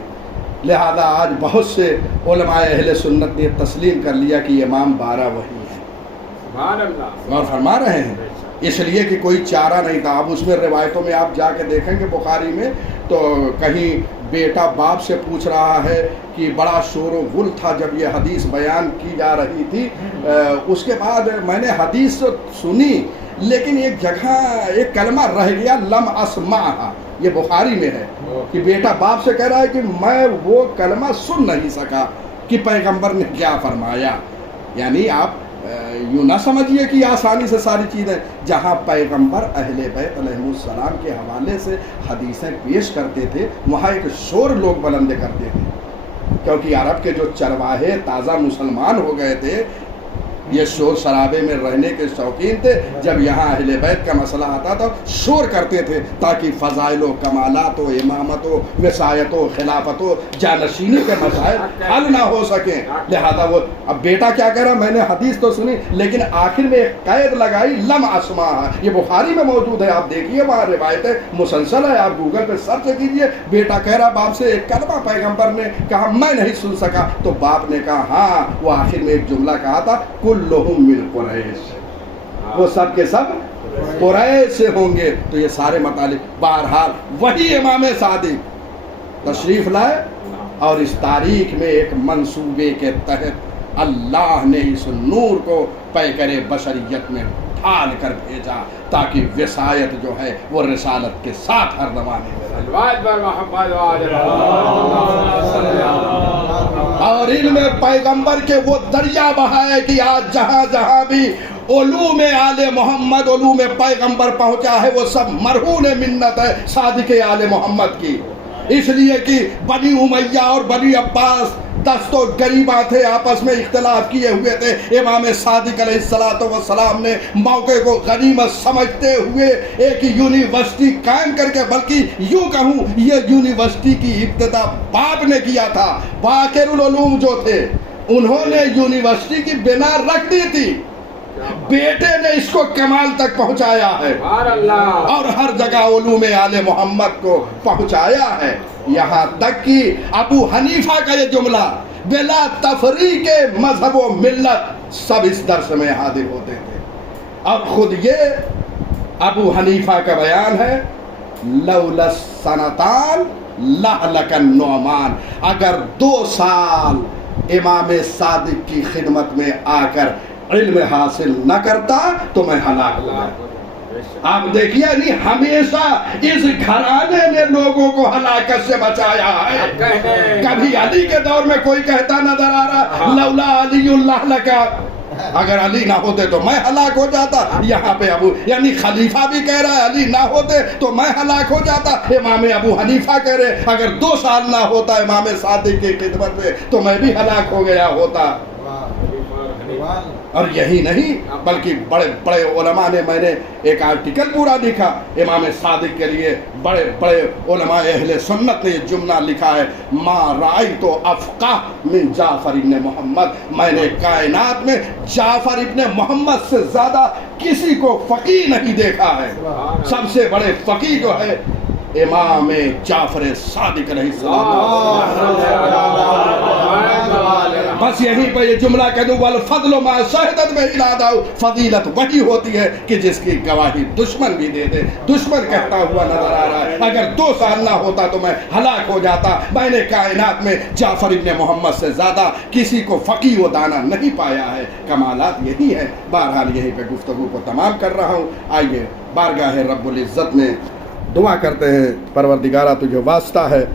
لہذا آج بہت سے علماء اہل سنت نے تسلیم کر لیا کہ امام 12 وہی ہیں. اور فرما رہے ہیں اس لیے کہ کوئی چارہ نہیں تھا. اب اس میں روایتوں میں آپ جا کے دیکھیں گے بخاری میں تو کہیں بیٹا باپ سے پوچھ رہا ہے کہ بڑا شور و غل تھا جب یہ حدیث بیان کی جا رہی تھی. اس کے بعد میں نے حدیث سنی لیکن ایک جگہ ایک کلمہ رہ گیا لم اسمعها، یہ بخاری میں ہے کہ بیٹا باپ سے کہہ رہا ہے کہ میں وہ کلمہ سن نہیں سکا کہ پیغمبر نے کیا فرمایا. یعنی آپ یوں نہ سمجھیے کہ آسانی سے ساری چیزیں، جہاں پیغمبر اہل بیت علیہ السلام کے حوالے سے حدیثیں پیش کرتے تھے وہاں ایک شور لوگ بلند کرتے تھے، کیونکہ عرب کے جو چرواہے تازہ مسلمان ہو گئے تھے یہ شور شرابے میں رہنے کے شوقین تھے. جب یہاں اہل بیت کا مسئلہ آتا تھا شور کرتے تھے تاکہ فضائل و کمالات و امامت و وصایت و خلافت و جانشینی کے مسائل حل نہ ہو سکیں. لہذا وہ اب بیٹا کیا کہہ رہا، میں نے حدیث تو سنی لیکن آخر میں ایک قید لگائی لم اسمعها. یہ بخاری میں موجود ہے، آپ دیکھیے وہاں روایتیں مسلسل ہے، آپ گوگل پہ سرچ کیجئے. بیٹا کہہ رہا باپ سے ایک کلمہ پیغمبر نے کہا میں نہیں سن سکا، تو باپ نے کہا ہاں وہ آخر میں ایک جملہ کہا تھا کلہم من قریش، وہ سب کے سب قریش سے ہوں گے. تو یہ سارے مطالب بہرحال وہی امام صادق تشریف لائے اور اس تاریخ میں ایک منصوبے کے تحت اللہ نے اس نور کو پیکر بشریت میں ڈھال کر بھیجا تاکہ وصایت جو ہے وہ رسالت کے ساتھ ہر زمانے میں رہے. اور علم پیغمبر کے وہ دریا بہائے کہ آج جہاں جہاں بھی علوم آل محمد علوم پیغمبر پہنچا ہے وہ سب مرہون منت ہے صادق آل محمد کی. اس لیے کہ بنی امیہ اور بنی عباس دست و گریباں تھے، آپس میں اختلاف کیے ہوئے تھے. امام صادق علیہ السلام نے موقع کو غنیمت سمجھتے ہوئے ایک یونیورسٹی قائم کر کے، بلکہ یوں کہوں یہ یونیورسٹی کی ابتدا باپ نے کیا تھا. باقر العلوم جو تھے انہوں نے یونیورسٹی کی بنا رکھ دی تھی، بیٹے نے اس کو کمال تک پہنچایا ہے اور ہر جگہ علوم آل محمد کو پہنچایا ہے. یہاں تک کہ ابو حنیفہ کا یہ جملہ بلا تفریق مذہب و ملت سب اس درس میں حاضر ہوتے تھے. اور خود یہ ابو حنیفہ کا بیان ہے لولا السنتان لہلک النعمان، اگر 2 سال امام صادق کی خدمت میں آ کر علم حاصل نہ کرتا تو میں ہلاک ہو جاتا. آپ دیکھیے نہیں ہمیشہ اس گھرانے نے لوگوں کو ہلاکت سے بچایا ہے. کبھی علی کے دور میں کوئی کہتا نظر آ رہا لولا علی اللہ لکا، اگر علی نہ ہوتے تو میں ہلاک ہو جاتا. یہاں پہ ابو یعنی خلیفہ بھی کہہ رہا ہے علی نہ ہوتے تو میں ہلاک ہو جاتا. امام ابو حنیفہ کہہ رہے اگر 2 سال نہ ہوتا امام صادق کی خدمت میں تو میں بھی ہلاک ہو گیا ہوتا. اور یہی نہیں بلکہ بڑے بڑے علماء نے، میں نے ایک آرٹیکل پورا لکھا امام صادق کے لیے، بڑے بڑے علماء اہل سنت نے یہ جملہ لکھا ہے ما رأیت افقہ من جعفر ابن محمد، میں نے کائنات میں جعفر ابن محمد سے زیادہ کسی کو فقیہ نہیں دیکھا ہے. سب سے بڑے فقیہ جو ہے امام جعفر صادق علیہ السلام. بس یہیں پہ یہ جملہ کہہ دوں والفضل ما شہدت بہ الادہ، فضیلت وہی ہوتی ہے کہ جس کی گواہی دشمن بھی دے دے. دشمن کہتا ہوا نظر آ رہا ہے اگر 2 سال نہ ہوتا تو میں ہلاک ہو جاتا. میں نے کائنات میں جعفر ابن محمد سے زیادہ کسی کو فقیہ و دانا نہیں پایا ہے. کمالات یہی ہے. بہرحال یہیں پہ گفتگو کو تمام کر رہا ہوں. آئیے بارگاہ رب العزت میں دعا کرتے ہیں. پروردگارہ تجھے واسطہ ہے